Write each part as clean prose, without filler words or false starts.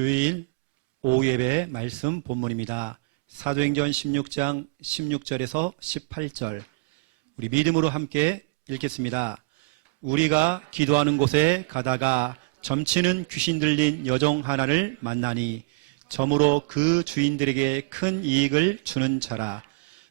주일 오후 예배 말씀 본문입니다. 사도행전 16장 16절에서 18절 우리 믿음으로 함께 읽겠습니다. 우리가 기도하는 곳에 가다가 점치는 귀신 들린 여종 하나를 만나니 점으로 그 주인들에게 큰 이익을 주는 자라.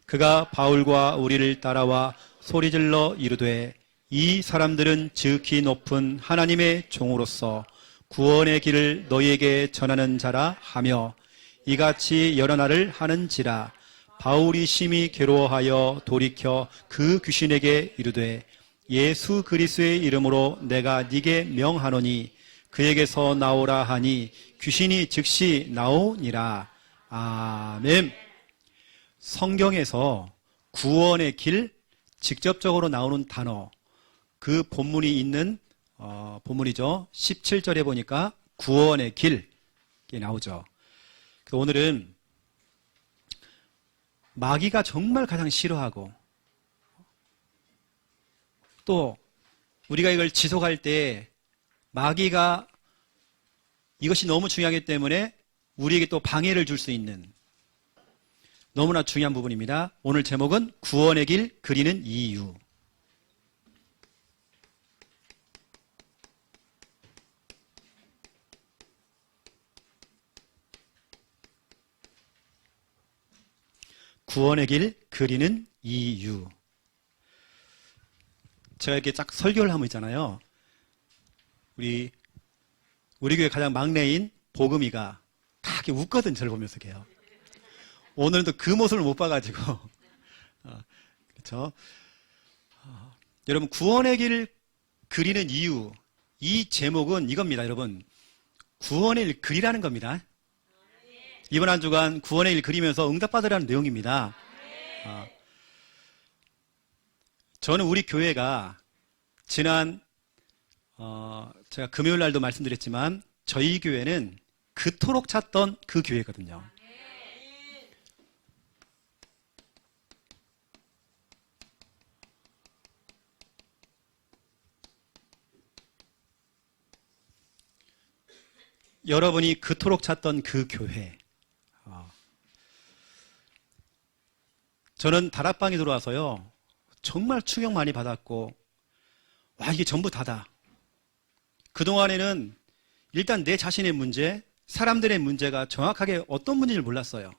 그가 바울과 우리를 따라와 소리질러 이르되 이 사람들은 지극히 높은 하나님의 종으로서 구원의 길을 너희에게 전하는 자라 하며 이같이 여러 날을 하는지라. 바울이 심히 괴로워하여 돌이켜 그 귀신에게 이르되 예수 그리스도의 이름으로 내가 네게 명하노니 그에게서 나오라 하니 귀신이 즉시 나오니라. 아멘. 성경에서 구원의 길 직접적으로 나오는 단어, 그 본문이 있는 본문이죠. 17절에 보니까 구원의 길 이게 나오죠. 오늘은 마귀가 정말 가장 싫어하고 또 우리가 이걸 지속할 때 마귀가 이것이 너무 중요하기 때문에 우리에게 또 방해를 줄 수 있는 너무나 중요한 부분입니다. 오늘 제목은 구원의 길 그리는 이유. 구원의 길 그리는 이유. 제가 이렇게 딱 설교를 하면 있잖아요. 우리 교회 가장 막내인 복음이가 다 이렇게 웃거든, 저를 보면서 걔요. 오늘은 또 그 모습을 못 봐가지고. 그렇죠? 여러분, 구원의 길을 그리는 이유. 이 제목은 이겁니다, 여러분. 구원의 길 그리라는 겁니다. 이번 한 주간 구원의 길 그리면서 응답받으라는 내용입니다. 저는 우리 교회가 지난 제가 금요일 날도 말씀드렸지만 저희 교회는 그토록 찾던 그 교회거든요. 여러분이 그토록 찾던 그 교회. 저는 다락방에 들어와서요, 정말 충격 많이 받았고, 와, 이게 전부 다다. 그동안에는 일단 내 자신의 문제, 사람들의 문제가 정확하게 어떤 문제인지 몰랐어요.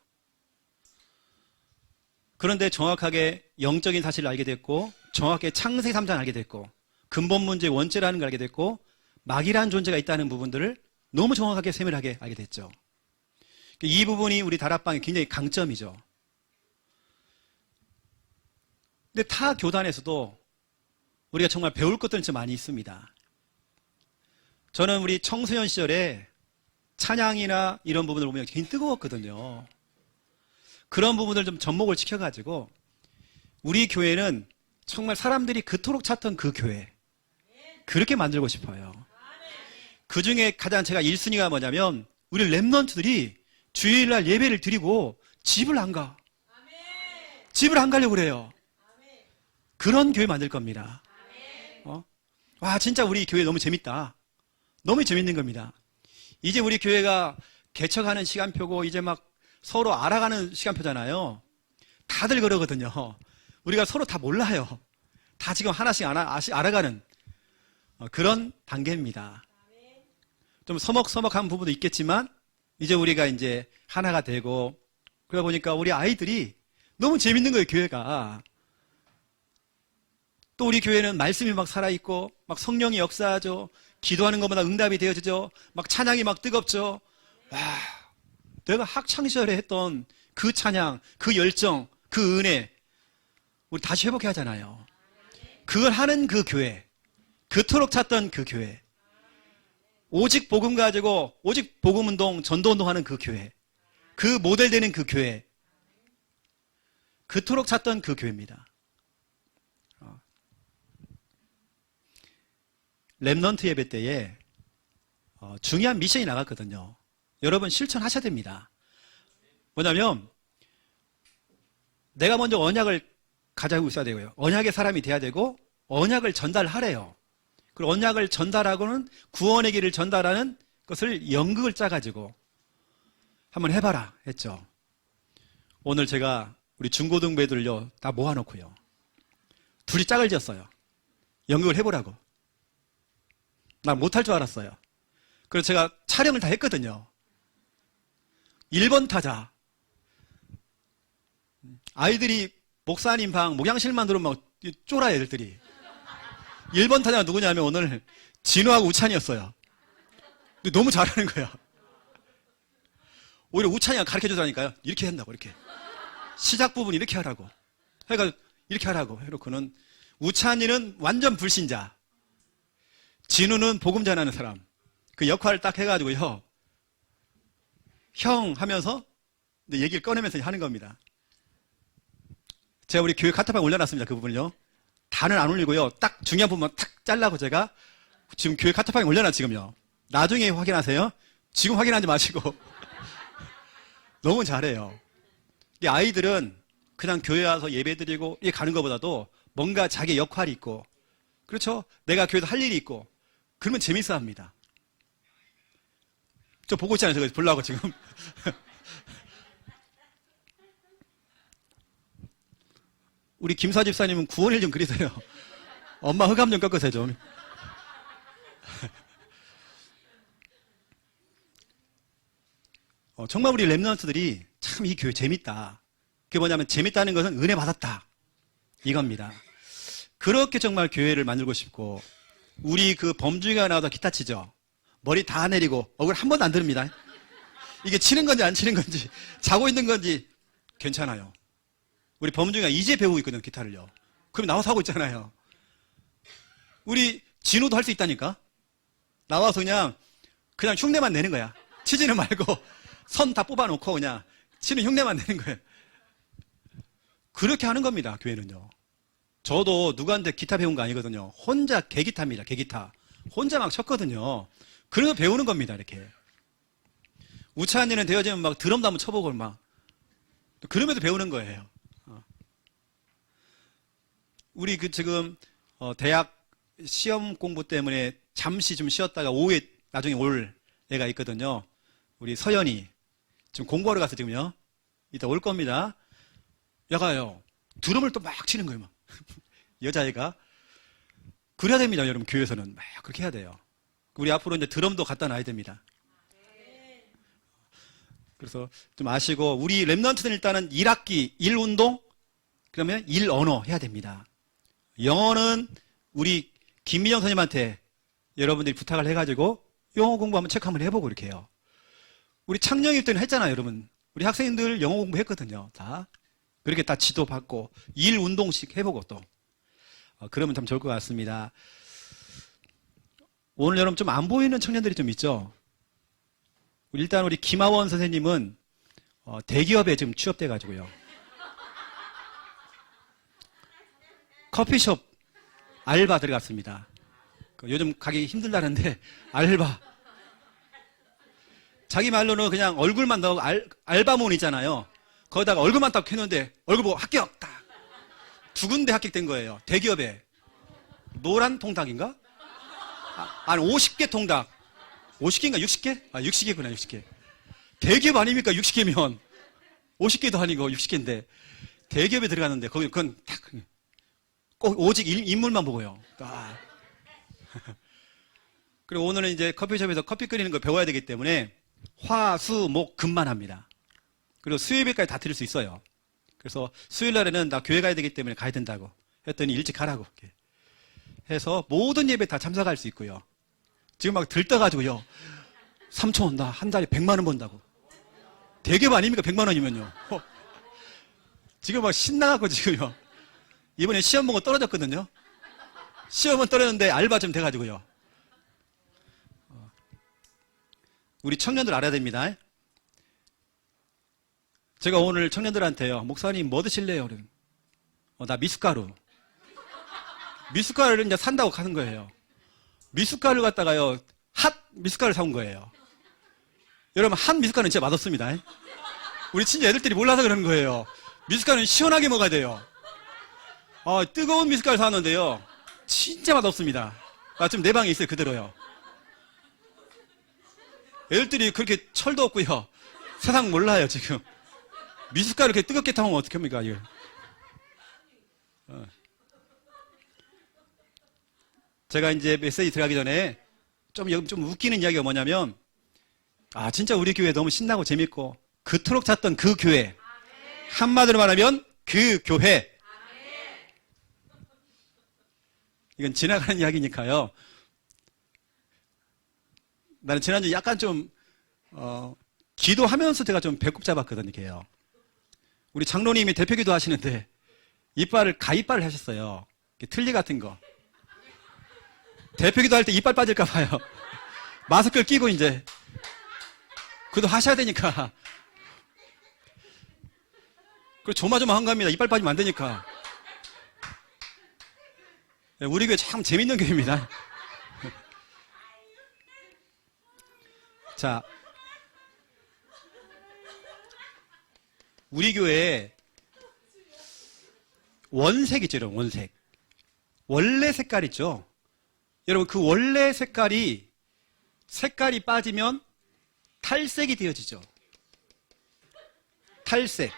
그런데 정확하게 영적인 사실을 알게 됐고, 정확하게 창세기 3장을 알게 됐고, 근본 문제의 원죄라는 걸 알게 됐고, 마귀라는 존재가 있다는 부분들을 너무 정확하게 세밀하게 알게 됐죠. 이 부분이 우리 다락방의 굉장히 강점이죠. 근데 타 교단에서도 우리가 정말 배울 것들은 좀 많이 있습니다. 저는 우리 청소년 시절에 찬양이나 이런 부분을 보면 굉장히 뜨거웠거든요. 그런 부분을 좀 접목을 시켜가지고 우리 교회는 정말 사람들이 그토록 찾던 그 교회, 그렇게 만들고 싶어요. 그 중에 가장 제가 1순위가 뭐냐면 우리 랩런트들이 주일날 예배를 드리고 집을 안 가. 집을 안 가려고 그래요. 그런 교회 만들 겁니다. 와, 진짜 우리 교회 너무 재밌다. 너무 재밌는 겁니다. 이제 우리 교회가 개척하는 시간표고 이제 막 서로 알아가는 시간표잖아요. 다들 그러거든요. 우리가 서로 다 몰라요. 다 지금 하나씩 알아가는 그런 단계입니다. 좀 서먹서먹한 부분도 있겠지만 이제 우리가 이제 하나가 되고, 그러다 보니까 우리 아이들이 너무 재밌는 거예요, 교회가. 또 우리 교회는 말씀이 막 살아있고, 막 성령이 역사하죠. 기도하는 것마다 응답이 되어지죠. 막 찬양이 막 뜨겁죠. 와, 내가 학창시절에 했던 그 찬양, 그 열정, 그 은혜, 우리 다시 회복해야 하잖아요. 그걸 하는 그 교회, 그토록 찾던 그 교회, 오직 복음 가지고 오직 복음운동, 전도운동하는 그 교회, 그 모델 되는 그 교회, 그토록 찾던 그 교회입니다. 랩넌트 예배 때에 중요한 미션이 나갔거든요. 여러분 실천하셔야 됩니다. 뭐냐면 내가 먼저 언약을 가지고 있어야 되고요. 언약의 사람이 돼야 되고 언약을 전달하래요. 그리고 언약을 전달하고는 구원의 길을 전달하는 것을 연극을 짜가지고 한번 해봐라 했죠. 오늘 제가 우리 중고등부 애들요 다 모아놓고요. 둘이 짝을 지었어요. 연극을 해보라고. 난 못할 줄 알았어요. 그래서 제가 촬영을 다 했거든요. 1번 타자. 아이들이 목사님 방 목양실만 들어오면 막 쫄아요, 애들이. 1번 타자가 누구냐면 오늘 진우하고 우찬이었어요. 근데 너무 잘하는 거야. 오히려 우찬이가 가르쳐 주라니까요. 이렇게 한다고, 이렇게. 시작 부분 이렇게 하라고. 그러니까 이렇게 하라고 해놓고는 우찬이는 완전 불신자. 진우는 복음 전하는 사람. 그 역할을 딱 해가지고요. 형 하면서 얘기를 꺼내면서 하는 겁니다. 제가 우리 교회 카톡방에 올려놨습니다. 그 부분을요. 다는 안 올리고요. 딱 중요한 부분만 탁 잘라고 제가 지금 교회 카톡방에 올려놨 지금요. 나중에 확인하세요. 지금 확인하지 마시고. 너무 잘해요. 이 아이들은 그냥 교회 와서 예배 드리고 이렇게 가는 것보다도 뭔가 자기 역할이 있고, 그렇죠? 내가 교회에서 할 일이 있고, 그러면 재밌어 합니다. 저 보고 있잖아요. 저거 보려고 지금. 우리 김사 집사님은 구원일 좀 그리세요. 엄마 흑암 좀 꺾으세요, 좀. 정말 우리 랩런트들이 참 이 교회 재밌다. 그게 뭐냐면 재밌다는 것은 은혜 받았다. 이겁니다. 그렇게 정말 교회를 만들고 싶고, 우리 그 범주가 나와서 기타 치죠. 머리 다 내리고 얼굴 한 번도 안 들립니다. 이게 치는 건지 안 치는 건지 자고 있는 건지 괜찮아요. 우리 범주가 이제 배우고 있거든요, 기타를요. 그럼 나와서 하고 있잖아요. 우리 진우도 할 수 있다니까. 나와서 그냥 흉내만 내는 거야. 치지는 말고 선 다 뽑아놓고 그냥 치는 흉내만 내는 거예요. 그렇게 하는 겁니다, 교회는요. 저도 누구한테 기타 배운 거 아니거든요. 혼자 개기타입니다, 개기타. 혼자 막 쳤거든요. 그래서 배우는 겁니다, 이렇게. 우찬이는 되어지면 막 드럼도 한번 쳐보고 막. 그러면서 배우는 거예요. 우리 지금 대학 시험 공부 때문에 잠시 좀 쉬었다가 오후에 나중에 올 애가 있거든요. 우리 서연이 지금 공부하러 가서 지금요. 이따 올 겁니다. 야가요. 드럼을 또 막 치는 거예요. 막. 여자애가. 그래야 됩니다, 여러분. 교회에서는 막 그렇게 해야 돼요. 우리 앞으로 이제 드럼도 갖다 놔야 됩니다. 그래서 좀 아시고, 우리 랩런트는 일단은 1학기 1운동, 그러면 1언어 해야 됩니다. 영어는 우리 김민영 선생님한테 여러분들이 부탁을 해가지고 영어 공부 한번 체크 한번 해보고 이렇게 해요. 우리 창녕일 때는 했잖아요, 여러분. 우리 학생들 영어 공부 했거든요. 다. 그렇게 다 지도받고 1운동씩 해보고 또. 그러면 참 좋을 것 같습니다. 오늘 여러분 좀 안 보이는 청년들이 좀 있죠? 일단 우리 김하원 선생님은 대기업에 지금 취업돼가지고요. 커피숍 알바 들어갔습니다. 요즘 가기 힘들다는데 알바. 자기 말로는 그냥 얼굴만 넣고 알바몬 있잖아요. 거기다가 얼굴만 딱 켜놓는데 얼굴 보고 합격 딱. 2군데 합격된 거예요. 대기업에. 노란 통닭인가? 아니 50개 통닭. 50개인가 60개? 60개구나 60개. 대기업 아닙니까 60개면. 50개도 아니고 60개인데 대기업에 들어갔는데 거기 그건 딱 꼭 오직 인물만 보고요. 그리고 오늘은 이제 커피숍에서 커피 끓이는 거 배워야 되기 때문에 화, 수, 목, 금만 합니다. 그리고 수요일까지 다 들을 수 있어요. 그래서 수요일 날에는 나 교회 가야 되기 때문에 가야 된다고 했더니 일찍 가라고 이렇게 해서 모든 예배 다 참석할 수 있고요. 지금 막 들떠가지고요. 삼촌 나 한 달에 100만 원 번다고. 대기업 아닙니까 100만 원이면요. 지금 막 신나갖고 지금요. 이번에 시험 보고 떨어졌거든요. 시험은 떨어졌는데 알바 좀 돼가지고요. 우리 청년들 알아야 됩니다. 제가 오늘 청년들한테요. 목사님 뭐 드실래요? 나 미숫가루. 미숫가루를 이제 산다고 하는 거예요. 미숫가루 갖다가요. 핫 미숫가루 사온 거예요. 여러분 핫 미숫가루는 진짜 맛없습니다. 우리 친구 애들들이 몰라서 그러는 거예요. 미숫가루는 시원하게 먹어야 돼요. 뜨거운 미숫가루 사왔는데요. 진짜 맛없습니다. 지금 내 방에 있어요. 그대로요. 애들이 그렇게 철도 없고요. 세상 몰라요, 지금. 미숫가루 이렇게 뜨겁게 타면 어떡합니까, 이거. 제가 이제 메시지 들어가기 전에 좀 웃기는 이야기가 뭐냐면, 진짜 우리 교회 너무 신나고 재밌고, 그토록 찾던 그 교회. 한마디로 말하면 그 교회. 이건 지나가는 이야기니까요. 나는 지난주에 약간 좀, 기도하면서 제가 좀 배꼽 잡았거든요, 이게요. 우리 장로님이 대표기도 하시는데, 가이빨을 하셨어요. 틀니 같은 거. 대표기도 할 때 이빨 빠질까봐요. 마스크를 끼고 이제. 그도 하셔야 되니까. 그리고 조마조마한 겁니다. 이빨 빠지면 안 되니까. 우리 교회 참 재밌는 교회입니다. 자, 우리 교회에 원색 있죠, 여러분, 원색. 원래 색깔 있죠? 여러분, 그 원래 색깔이 빠지면 탈색이 되어지죠. 탈색.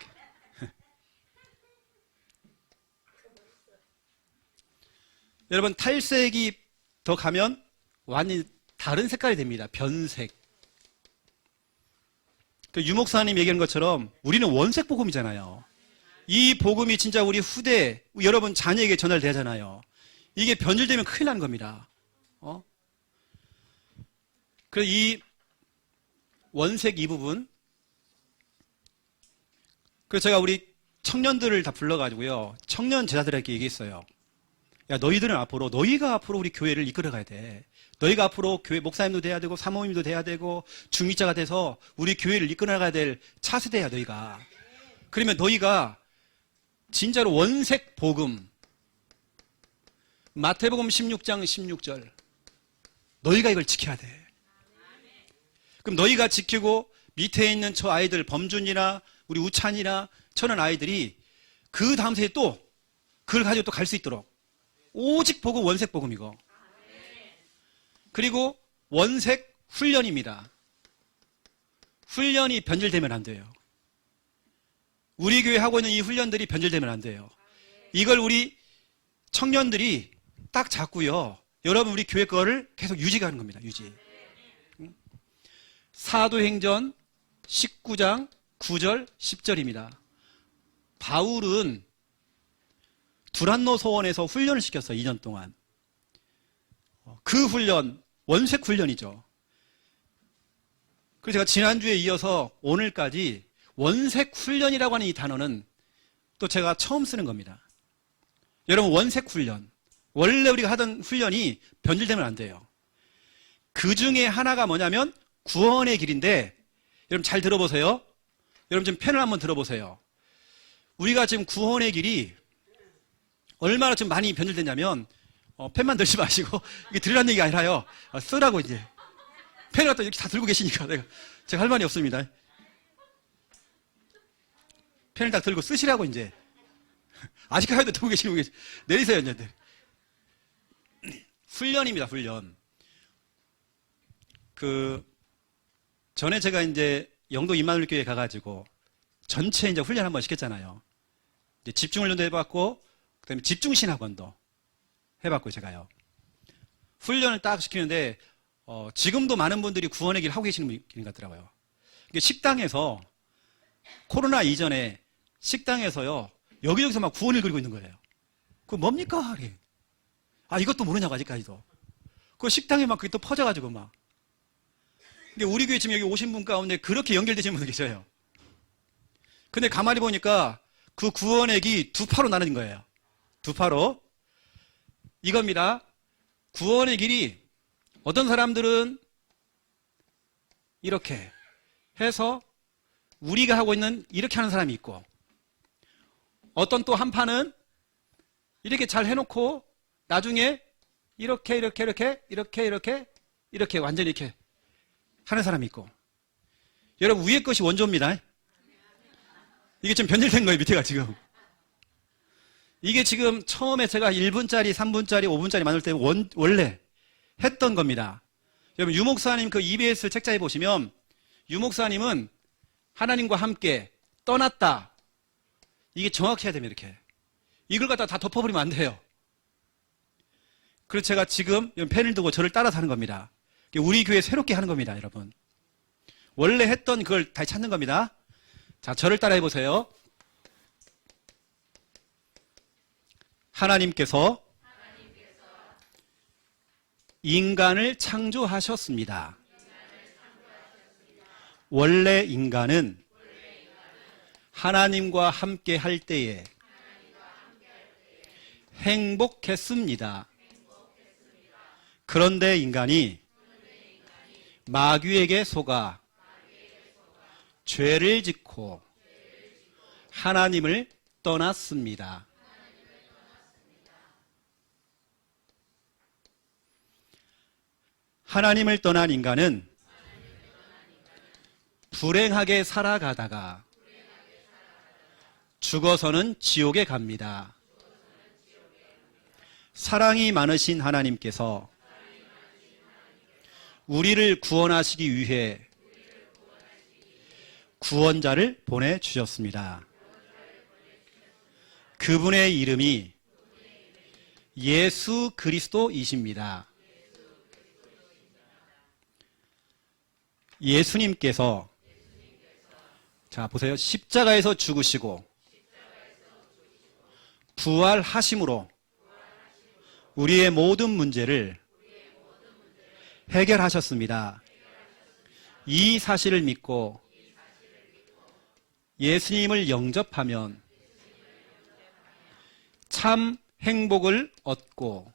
여러분, 탈색이 더 가면 완전히 다른 색깔이 됩니다. 변색. 유 목사님 얘기하는 것처럼 우리는 원색 복음이잖아요. 이 복음이 진짜 우리 후대, 여러분 자녀에게 전달되잖아요. 이게 변질되면 큰일 나는 겁니다. 그래서 이 원색 이 부분, 그래서 제가 우리 청년들을 다 불러가지고요, 청년 제자들에게 얘기했어요. 야, 너희가 앞으로 우리 교회를 이끌어가야 돼. 너희가 앞으로 교회 목사님도 돼야 되고 사모님도 돼야 되고 중직자가 돼서 우리 교회를 이끌어가야 될 차세대야, 너희가. 그러면 너희가 진짜로 원색 복음, 마태복음 16장 16절, 너희가 이걸 지켜야 돼. 그럼 너희가 지키고 밑에 있는 저 아이들, 범준이나 우리 우찬이나 저런 아이들이 그 다음 세에 또 그걸 가지고 또 갈 수 있도록 오직 복음, 원색 복음 이거. 그리고 원색 훈련입니다. 훈련이 변질되면 안 돼요. 우리 교회 하고 있는 이 훈련들이 변질되면 안 돼요. 이걸 우리 청년들이 딱 잡고요, 여러분 우리 교회 거를 계속 유지하는 겁니다. 유지. 사도행전 19장 9절 10절입니다. 바울은 두란노 소원에서 훈련을 시켰어요. 2년 동안. 그 훈련, 원색 훈련이죠. 그래서 제가 지난주에 이어서 오늘까지 원색 훈련이라고 하는 이 단어는 또 제가 처음 쓰는 겁니다. 여러분, 원색 훈련. 원래 우리가 하던 훈련이 변질되면 안 돼요. 그 중에 하나가 뭐냐면 구원의 길인데, 여러분 잘 들어보세요. 여러분 지금 펜을 한번 들어보세요. 우리가 지금 구원의 길이 얼마나 좀 많이 변질됐냐면, 펜만 들지 마시고, 이게 들으라는 얘기가 아니라요. 쓰라고 이제. 펜을 갖다 이렇게 다 들고 계시니까 제가 할 말이 없습니다. 펜을 딱 들고 쓰시라고 이제. 아직까지도 들고 계시는 분 내리세요, 이제. 훈련입니다, 훈련. 전에 제가 이제 영도 임마누엘 교회 가가지고 전체 이제 훈련 한번 시켰잖아요. 이제 집중훈련도 해봤고, 그 다음에 집중신학원도 해봤고, 제가요. 훈련을 딱 시키는데, 지금도 많은 분들이 구원의 길 하고 계시는 분 같더라고요. 이게 식당에서, 코로나 이전에 식당에서요, 여기저기서 막 구원을 그리고 있는 거예요. 그거 뭡니까? 이것도 모르냐고, 아직까지도. 그 식당에 막 그게 또 퍼져가지고 막. 근데 우리 교회 지금 여기 오신 분 가운데 그렇게 연결되시는 분들 계셔요. 근데 가만히 보니까 그 구원의 길 두 파로 나눠진 거예요. 두 파로. 이겁니다. 구원의 길이 어떤 사람들은 이렇게 해서 우리가 하고 있는 이렇게 하는 사람이 있고, 어떤 또 한 판은 이렇게 잘 해놓고 나중에 이렇게 완전히 이렇게 하는 사람이 있고. 여러분, 위에 것이 원조입니다. 이게 좀 변질된 거예요, 밑에가 지금. 이게 지금 처음에 제가 1분짜리, 3분짜리, 5분짜리 만들 때 원래 했던 겁니다. 여러분, 유목사님 그 EBS 책자에 보시면 유목사님은 하나님과 함께 떠났다. 이게 정확해야 됩니다. 이렇게. 이걸 갖다 다 덮어버리면 안 돼요. 그래서 제가 지금 펜을 두고 저를 따라서 하는 겁니다. 우리 교회 새롭게 하는 겁니다, 여러분. 원래 했던 그걸 다시 찾는 겁니다. 자, 저를 따라해 보세요. 하나님께서 인간을 창조하셨습니다. 원래 인간은 하나님과 함께 할 때에 행복했습니다. 그런데 인간이 마귀에게 속아 죄를 짓고 하나님을 떠났습니다. 하나님을 떠난 인간은 불행하게 살아가다가 죽어서는 지옥에 갑니다. 사랑이 많으신 하나님께서 우리를 구원하시기 위해 구원자를 보내주셨습니다. 그분의 이름이 예수 그리스도이십니다. 예수님께서 자 보세요. 십자가에서 죽으시고 부활하심으로 우리의 모든 문제를 해결하셨습니다. 이 사실을 믿고 예수님을 영접하면 참 행복을 얻고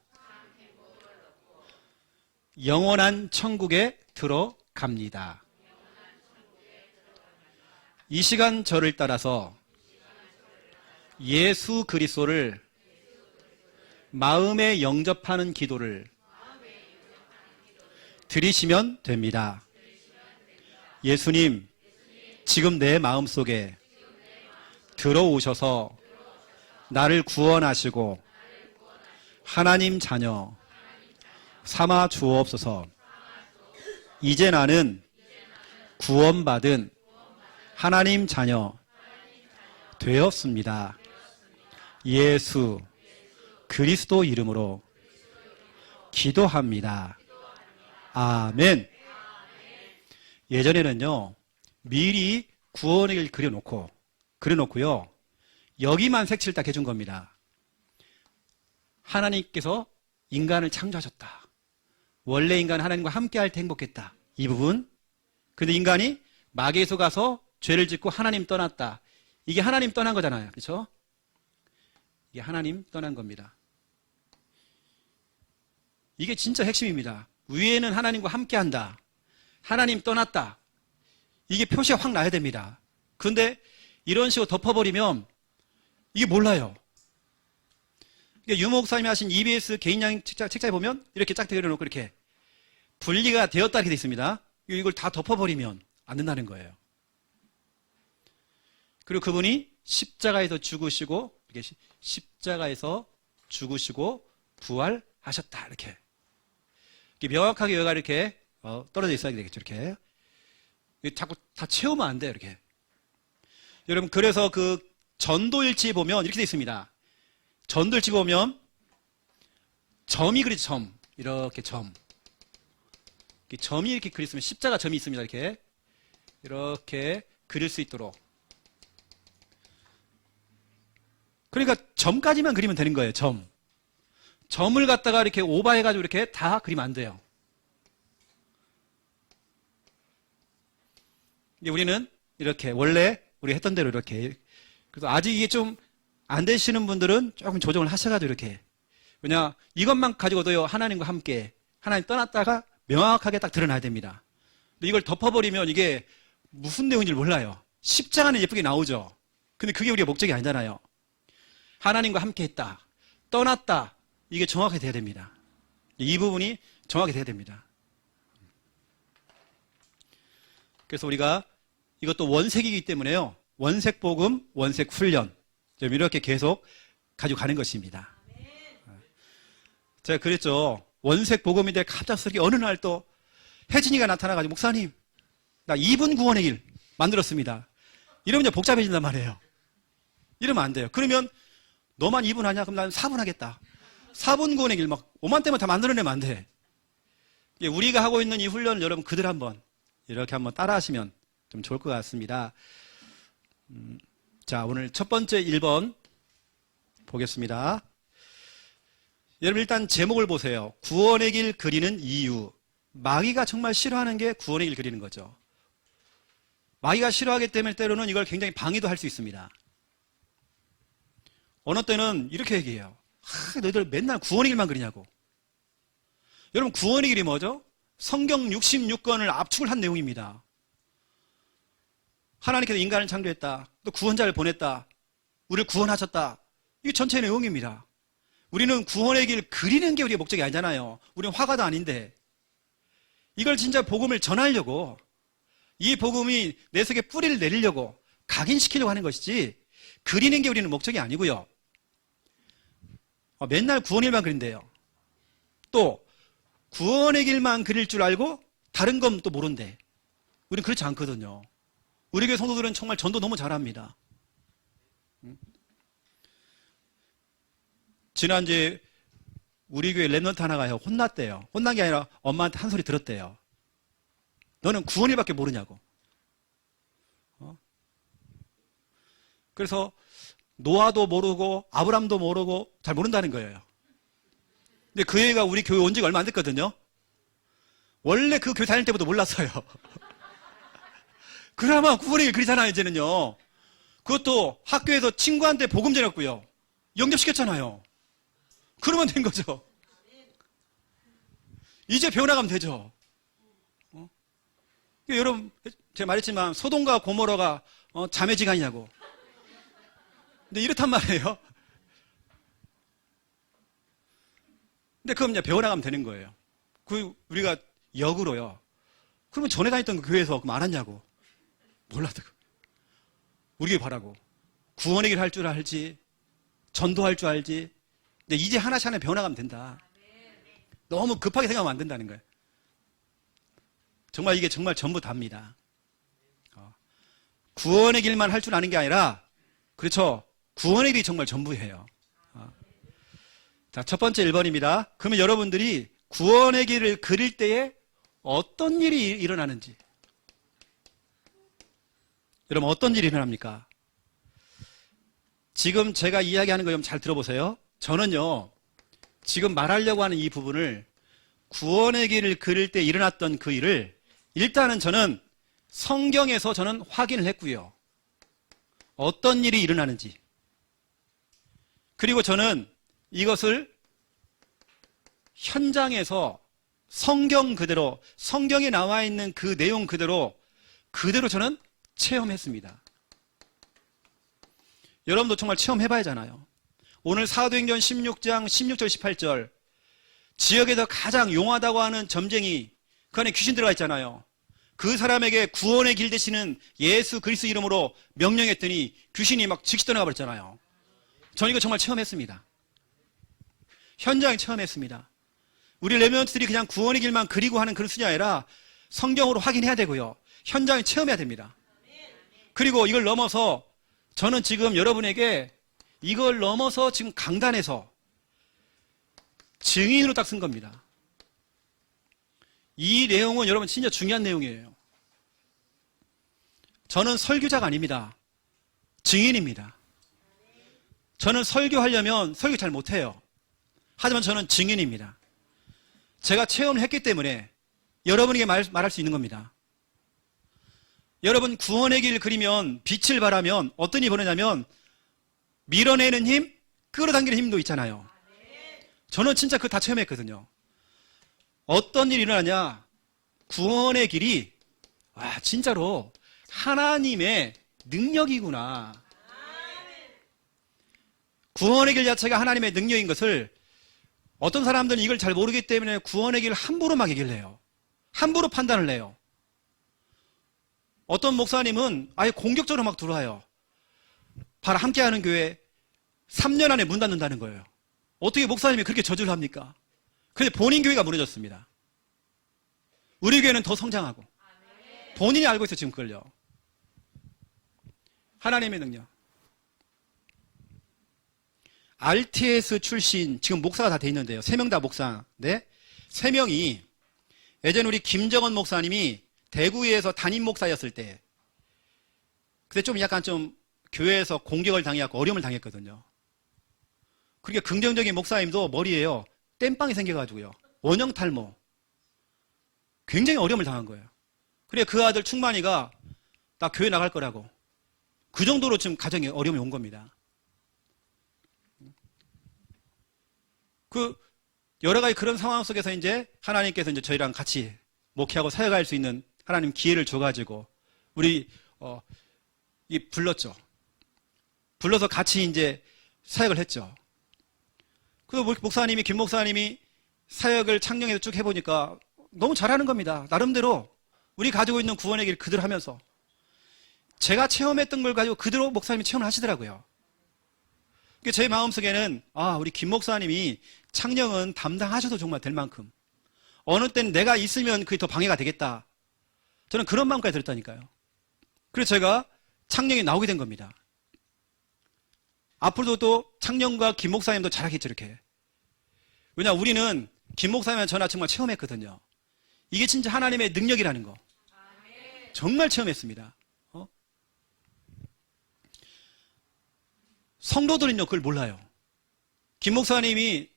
영원한 천국에 들어갑니다. 이 시간 저를 따라서 예수 그리스도를 마음에 영접하는 기도를 드리시면 됩니다. 예수님, 지금 내 마음속에 들어오셔서 나를 구원하시고 하나님 자녀 삼아 주옵소서. 이제 나는 구원받은 하나님 자녀 되었습니다. 예수 그리스도 이름으로 기도합니다. 아멘. 예전에는요, 미리 구원의 길 그려놓고요, 여기만 색칠 딱 해준 겁니다. 하나님께서 인간을 창조하셨다. 원래 인간은 하나님과 함께 할 때 행복했다. 이 부분. 근데 인간이 마귀에 속아서 죄를 짓고 하나님 떠났다. 이게 하나님 떠난 거잖아요. 그렇죠? 이게 하나님 떠난 겁니다. 이게 진짜 핵심입니다. 위에는 하나님과 함께 한다. 하나님 떠났다. 이게 표시가 확 나야 됩니다. 그런데 이런 식으로 덮어버리면 이게 몰라요. 유목사님이 하신 EBS 개인양 책자에 보면 이렇게 쫙 그려놓고 이렇게 분리가 되었다 이렇게 되어 있습니다. 이걸 다 덮어버리면 안 된다는 거예요. 그리고 그분이 십자가에서 죽으시고 이렇게 십자가에서 죽으시고 부활하셨다 이렇게 명확하게 여기가 이렇게 떨어져 있어야 되겠죠. 이렇게 자꾸 다 채우면 안 돼요. 이렇게 여러분, 그래서 그 전도일지 보면 이렇게 되어 있습니다. 전도일지 보면 점이 그리죠. 점 이렇게 점이 이렇게 그렸으면 십자가 점이 있습니다. 이렇게 그릴 수 있도록. 그러니까 점까지만 그리면 되는 거예요. 점을 갖다가 이렇게 오버해가지고 이렇게 다 그리면 안 돼요. 우리는 이렇게 원래 우리 했던 대로 이렇게. 그래서 아직 이게 좀 안 되시는 분들은 조금 조정을 하셔가지고 이렇게. 왜냐, 이것만 가지고도요, 하나님과 함께 하나님 떠났다가 명확하게 딱 드러나야 됩니다. 근데 이걸 덮어버리면 이게 무슨 내용인지 몰라요. 십자가는 예쁘게 나오죠. 근데 그게 우리의 목적이 아니잖아요. 하나님과 함께 했다, 떠났다, 이게 정확하게 돼야 됩니다. 이 부분이 정확하게 돼야 됩니다. 그래서 우리가 이것도 원색이기 때문에요, 원색복음, 원색훈련 이렇게 계속 가지고 가는 것입니다. 제가 그랬죠. 원색복음인데 갑작스럽게 어느 날 또 혜진이가 나타나가지고 목사님 나 2분 구원의 길 만들었습니다. 이러면 이제 복잡해진단 말이에요. 이러면 안 돼요. 그러면 너만 2분 하냐? 그럼 나는 4분 하겠다. 4분 구원의 길 막 5만 대면 다 만들어내면 안 돼. 우리가 하고 있는 이 훈련을 여러분 그들 한번 이렇게 한번 따라 하시면 좀 좋을 것 같습니다. 자, 오늘 첫 번째 1번 보겠습니다. 여러분 일단 제목을 보세요. 구원의 길 그리는 이유. 마귀가 정말 싫어하는 게 구원의 길 그리는 거죠. 마귀가 싫어하기 때문에 때로는 이걸 굉장히 방해도 할 수 있습니다. 어느 때는 이렇게 얘기해요. 너희들 맨날 구원의 길만 그리냐고. 여러분 구원의 길이 뭐죠? 성경 66권을 압축을 한 내용입니다. 하나님께서 인간을 창조했다. 또 구원자를 보냈다. 우리를 구원하셨다. 이게 전체 내용입니다. 우리는 구원의 길 그리는 게 우리의 목적이 아니잖아요. 우리는 화가도 아닌데. 이걸 진짜 복음을 전하려고 이 복음이 내 속에 뿌리를 내리려고 각인시키려고 하는 것이지 그리는 게 우리는 목적이 아니고요. 맨날 구원의 길만 그린대요. 또 구원의 길만 그릴 줄 알고 다른 건 또 모른대. 우리는 그렇지 않거든요. 우리 교회 성도들은 정말 전도 너무 잘합니다. 지난주에 우리 교회 랩런트 하나가 혼났대요. 혼난 게 아니라 엄마한테 한 소리 들었대요. 너는 구원의 길밖에 모르냐고. 그래서 노아도 모르고 아브람도 모르고 잘 모른다는 거예요. 근데 그 애가 우리 교회 온 지가 얼마 안 됐거든요. 원래 그 교회 다닐 때부터 몰랐어요. 그나마 구원의 길 그리잖아요, 이제는요. 그것도 학교에서 친구한테 복음 전했고요. 영접시켰잖아요. 그러면 된 거죠. 이제 배워나가면 되죠. 여러분, 제가 말했지만 소돔과 고모라가 자매지간이냐고. 근데 이렇단 말이에요. 근데 그럼 이제 배워나가면 되는 거예요. 우리가 역으로요. 그러면 전에 다녔던 그 교회에서 그럼 안 왔냐고. 몰라도. 우리 교회 바라고. 구원의 길 할 줄 알지. 전도할 줄 알지. 근데 이제 하나씩 하나 배워나가면 된다. 너무 급하게 생각하면 안 된다는 거예요. 정말 이게 정말 전부 답니다. 구원의 길만 할 줄 아는 게 아니라, 그렇죠. 구원의 길이 정말 전부예요. 자, 첫 번째 1번입니다. 그러면 여러분들이 구원의 길을 그릴 때에 어떤 일이 일어나는지. 여러분, 어떤 일이 일어납니까? 지금 제가 이야기하는 거 좀 잘 들어보세요. 저는요, 지금 말하려고 하는 이 부분을 구원의 길을 그릴 때 일어났던 그 일을 일단은 저는 성경에서 저는 확인을 했고요. 어떤 일이 일어나는지. 그리고 저는 이것을 현장에서 성경 그대로, 성경에 나와 있는 그 내용 그대로 저는 체험했습니다. 여러분도 정말 체험해봐야잖아요. 오늘 사도행전 16장 16절 18절 지역에서 가장 용하다고 하는 점쟁이, 그 안에 귀신 들어가 있잖아요. 그 사람에게 구원의 길 되시는 예수 그리스도 이름으로 명령했더니 귀신이 막 즉시 떠나가 버렸잖아요. 저는 이거 정말 체험했습니다. 현장에 체험했습니다. 우리 레미넌트들이 그냥 구원의 길만 그리고 하는 그런 순이 아니라 성경으로 확인해야 되고요. 현장에 체험해야 됩니다. 그리고 이걸 넘어서 저는 지금 여러분에게 이걸 넘어서 지금 강단에서 증인으로 딱 쓴 겁니다. 이 내용은 여러분 진짜 중요한 내용이에요. 저는 설교자가 아닙니다. 증인입니다. 저는 설교하려면 설교 잘 못해요. 하지만 저는 증인입니다. 제가 체험을 했기 때문에 여러분에게 말할 수 있는 겁니다. 여러분 구원의 길 그리면 빛을 발하면 어떤 일이 벌어지냐면 밀어내는 힘, 끌어당기는 힘도 있잖아요. 저는 진짜 그거 다 체험했거든요. 어떤 일이 일어나냐? 구원의 길이 진짜로 하나님의 능력이구나. 구원의 길 자체가 하나님의 능력인 것을 어떤 사람들은 이걸 잘 모르기 때문에 구원의 길을 함부로 막 얘기를 해요. 함부로 판단을 해요. 어떤 목사님은 아예 공격적으로 막 들어와요. 바로 함께하는 교회 3년 안에 문 닫는다는 거예요. 어떻게 목사님이 그렇게 저주를 합니까? 근데 본인 교회가 무너졌습니다. 우리 교회는 더 성장하고. 본인이 알고 있어 지금 그걸요. 하나님의 능력. RTS 출신 지금 목사가 다 돼 있는데요. 3명 다 목사인데 3명이 예전 우리 김정은 목사님이 대구에서 담임 목사였을 때 그때 좀 약간 좀 교회에서 공격을 당해갖고 어려움을 당했거든요. 그러니까 긍정적인 목사님도 머리에요. 땜빵이 생겨가지고요. 원형 탈모. 굉장히 어려움을 당한 거예요. 그래 그 아들 충만이가 나 교회 나갈 거라고. 그 정도로 지금 가정에 어려움이 온 겁니다. 그 여러 가지 그런 상황 속에서 이제 하나님께서 이제 저희랑 같이 목회하고 사역할 수 있는 하나님 기회를 줘가지고 우리 불렀죠. 불러서 같이 이제 사역을 했죠. 그 목사님이 김 목사님이 사역을 창녕에서 쭉 해보니까 너무 잘하는 겁니다. 나름대로 우리 가지고 있는 구원의 길 그대로 하면서 제가 체험했던 걸 가지고 그대로 목사님이 체험을 하시더라고요. 제 마음속에는 우리 김 목사님이 창녕은 담당하셔도 정말 될 만큼 어느 때는 내가 있으면 그게 더 방해가 되겠다. 저는 그런 마음까지 들었다니까요. 그래서 제가 창녕에 나오게 된 겁니다. 앞으로도 또 창녕과 김 목사님도 잘하겠죠 이렇게. 왜냐 우리는 김 목사님과 전화 정말 체험했거든요. 이게 진짜 하나님의 능력이라는 거 정말 체험했습니다. 성도들은요 그걸 몰라요. 김 목사님이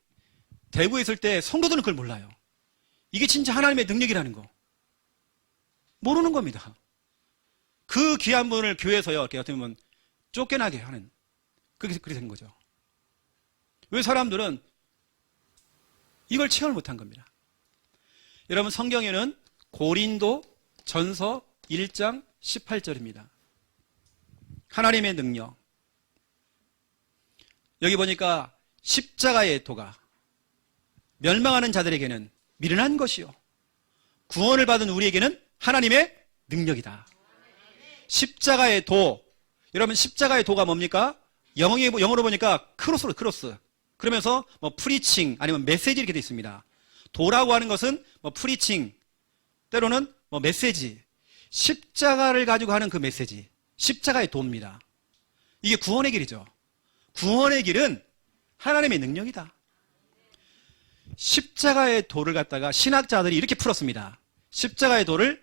대구에 있을 때 성도들은 그걸 몰라요. 이게 진짜 하나님의 능력이라는 거 모르는 겁니다. 그 귀한 분을 교회에서요 이렇게 어떻게 보면 쫓겨나게 하는 그렇게 된 거죠. 왜 사람들은 이걸 체험을 못한 겁니다. 여러분 성경에는 고린도 전서 1장 18절입니다. 하나님의 능력. 여기 보니까 십자가의 도가 멸망하는 자들에게는 미련한 것이요 구원을 받은 우리에게는 하나님의 능력이다. 십자가의 도. 여러분 십자가의 도가 뭡니까? 영어로 보니까 크로스. 그러면서 프리칭 아니면 메시지 이렇게 되어 있습니다. 도라고 하는 것은 프리칭 때로는 메시지. 십자가를 가지고 하는 그 메시지. 십자가의 도입니다. 이게 구원의 길이죠. 구원의 길은 하나님의 능력이다. 십자가의 도를 갖다가 신학자들이 이렇게 풀었습니다. 십자가의 도를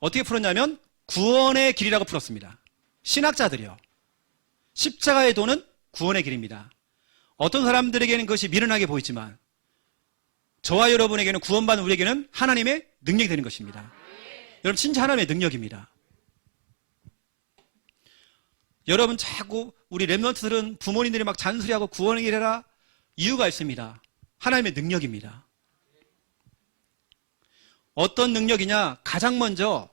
어떻게 풀었냐면 구원의 길이라고 풀었습니다. 신학자들이요. 십자가의 도는 구원의 길입니다. 어떤 사람들에게는 그것이 미련하게 보이지만 저와 여러분에게는 구원받은 우리에게는 하나님의 능력이 되는 것입니다. 여러분 진짜 하나님의 능력입니다. 여러분 자꾸 우리 랩런트들은 부모님들이 막 잔소리하고 구원의 길 해라. 이유가 있습니다. 하나님의 능력입니다. 어떤 능력이냐? 가장 먼저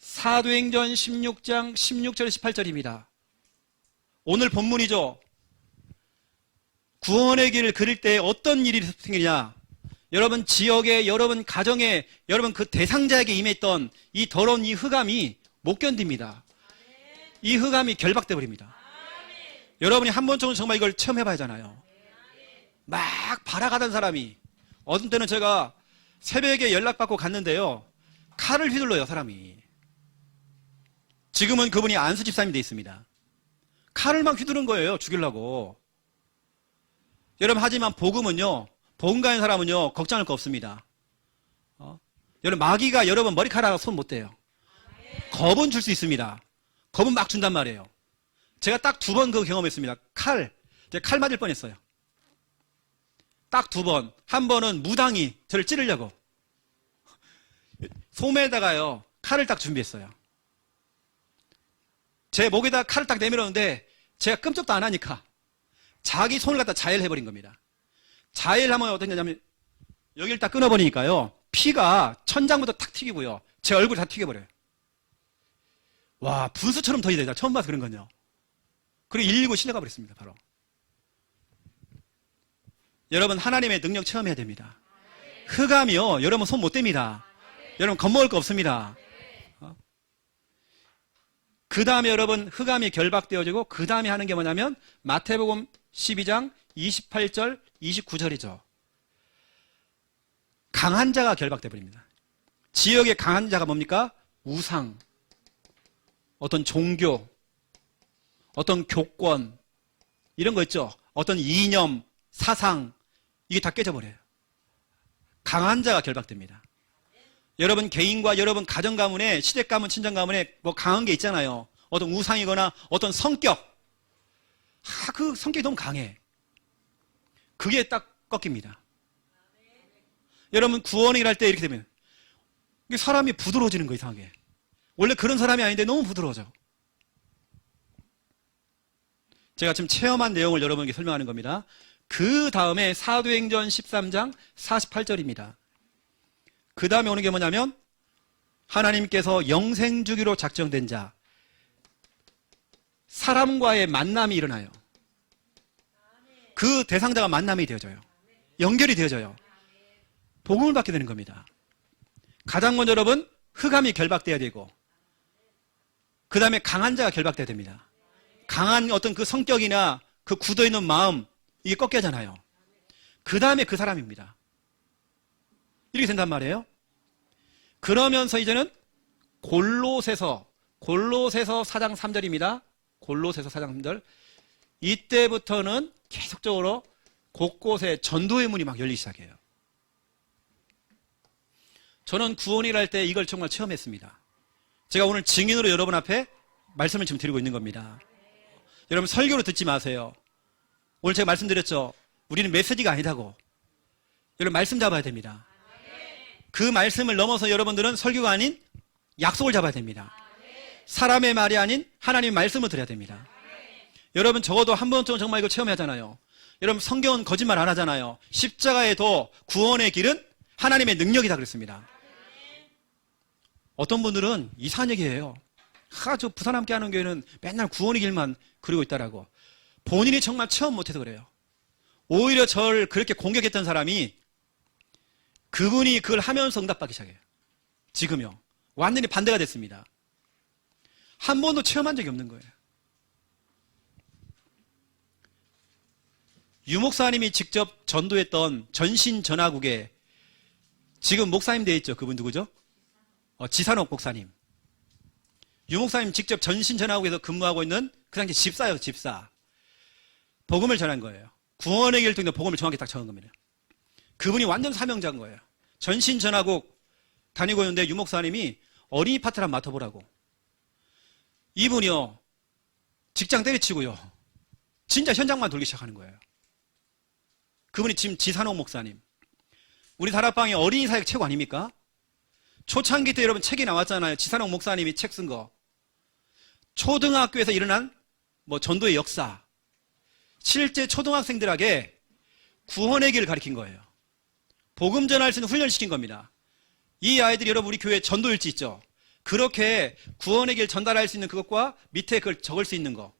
사도행전 16장 16절 18절입니다. 오늘 본문이죠. 구원의 길을 그릴 때 어떤 일이 생기냐? 여러분 지역에, 여러분 가정에, 여러분 그 대상자에게 임했던 이 더러운 이 흑암이 못 견딥니다. 이 흑암이 결박돼 버립니다. 여러분이 한 번쯤은 정말 이걸 체험해봐야 하잖아요. 막 발아가던 사람이 어떤 때는 제가 새벽에 연락받고 갔는데요. 칼을 휘둘러요 사람이. 지금은 그분이 안수 집사님이 돼 있습니다. 칼을 막 휘두른 거예요. 죽이려고. 여러분 하지만 복음은요. 복음 가진 사람은요. 걱정할 거 없습니다. 여러분 마귀가 여러분 머리카락 손 못 대요. 겁은 줄 수 있습니다. 겁은 막 준단 말이에요. 제가 딱 2번 그 경험했습니다. 제가 칼 맞을 뻔했어요. 딱 2번. 한 번은 무당이 저를 찌르려고 소매에다가요 칼을 딱 준비했어요. 제 목에다 칼을 딱 내밀었는데 제가 끔찍도 안 하니까 자기 손을 갖다 자헬해버린 겁니다. 자헬하면 어떤 거냐면 여기를 딱 끊어버리니까요 피가 천장부터 탁 튀기고요 제 얼굴 다 튀겨버려요. 와 분수처럼 터지다. 내가 처음 봐서 그런 건요. 그리고 119 실려가 버렸습니다. 바로. 여러분 하나님의 능력 체험해야 됩니다. 흑암이요 여러분 손 못 댑니다. 여러분 겁먹을 거 없습니다. 그 다음에 여러분 흑암이 결박되어지고 그 다음에 하는 게 뭐냐면 마태복음 12장 28절 29절이죠. 강한 자가 결박돼 버립니다. 지역의 강한 자가 뭡니까? 우상, 어떤 종교, 어떤 교권, 이런 거 있죠. 어떤 이념, 사상, 이게 다 깨져버려요. 강한 자가 결박됩니다. 여러분 개인과 여러분 가정 가문에, 시댁 가문, 친정 가문에 뭐 강한 게 있잖아요. 어떤 우상이거나 어떤 성격. 그 성격이 너무 강해. 그게 딱 꺾입니다. 여러분 구원을 할 때 이렇게 되면 사람이 부드러워지는 거, 이상하게. 원래 그런 사람이 아닌데 너무 부드러워져. 제가 지금 체험한 내용을 여러분에게 설명하는 겁니다. 그 다음에 사도행전 13장 48절입니다. 그 다음에 오는 게 뭐냐면 하나님께서 영생 주기로 작정된 자, 사람과의 만남이 일어나요. 그 대상자가 만남이 되어져요. 연결이 되어져요. 복음을 받게 되는 겁니다. 가장 먼저 여러분 흑암이 결박돼야 되고, 그 다음에 강한 자가 결박돼야 됩니다. 강한 어떤 그 성격이나 그 굳어있는 마음, 이게 꺾여야 하잖아요. 그 다음에 그 사람입니다. 이렇게 된단 말이에요. 그러면서 이제는 골로새서 4장 3절입니다. 골로새서 4장 3절. 이때부터는 계속적으로 곳곳에 전도의 문이 막 열리기 시작해요. 저는 구원이라 할 때 이걸 정말 체험했습니다. 제가 오늘 증인으로 여러분 앞에 말씀을 지금 드리고 있는 겁니다. 여러분 설교로 듣지 마세요. 오늘 제가 말씀드렸죠. 우리는 메시지가 아니다고. 여러분 말씀 잡아야 됩니다. 그 말씀을 넘어서 여러분들은 설교가 아닌 약속을 잡아야 됩니다. 사람의 말이 아닌 하나님의 말씀을 드려야 됩니다. 여러분 적어도 한 번쯤은 정말 이거 체험해야 하잖아요. 여러분 성경은 거짓말 안 하잖아요. 십자가의 도, 구원의 길은 하나님의 능력이다 그랬습니다. 어떤 분들은 이상한 얘기예요. 저 부산 함께 하는 교회는 맨날 구원의 길만 그리고 있다라고. 본인이 정말 체험 못해서 그래요. 오히려 저를 그렇게 공격했던 사람이 그분이 그걸 하면서 응답받기 시작해요. 지금요. 완전히 반대가 됐습니다. 한 번도 체험한 적이 없는 거예요. 유 목사님이 직접 전도했던 전신전화국에 지금 목사님 되어 있죠. 그분 누구죠? 지산옥 목사님. 유 목사님 직접 전신전화국에서 근무하고 있는 그 당시 집사예요. 집사. 복음을 전한 거예요. 구원의 길 통해서 복음을 정확히 딱 전한 겁니다. 그분이 완전 사명자인 거예요. 전신전화국 다니고 있는데 유 목사님이 어린이 파트를 한번 맡아보라고. 이분이요. 직장 때려치고요. 진짜 현장만 돌기 시작하는 거예요. 그분이 지금 지산옥 목사님. 우리 다락방의 어린이 사역 최고 아닙니까? 초창기 때 여러분 책이 나왔잖아요. 지산옥 목사님이 책 쓴 거. 초등학교에서 일어난 전도의 역사. 실제 초등학생들에게 구원의 길을 가르친 거예요. 복음 전할 수 있는 훈련을 시킨 겁니다. 이 아이들이 여러분 우리 교회 전도일지 있죠. 그렇게 구원의 길 전달할 수 있는 그것과 밑에 그걸 적을 수 있는 거,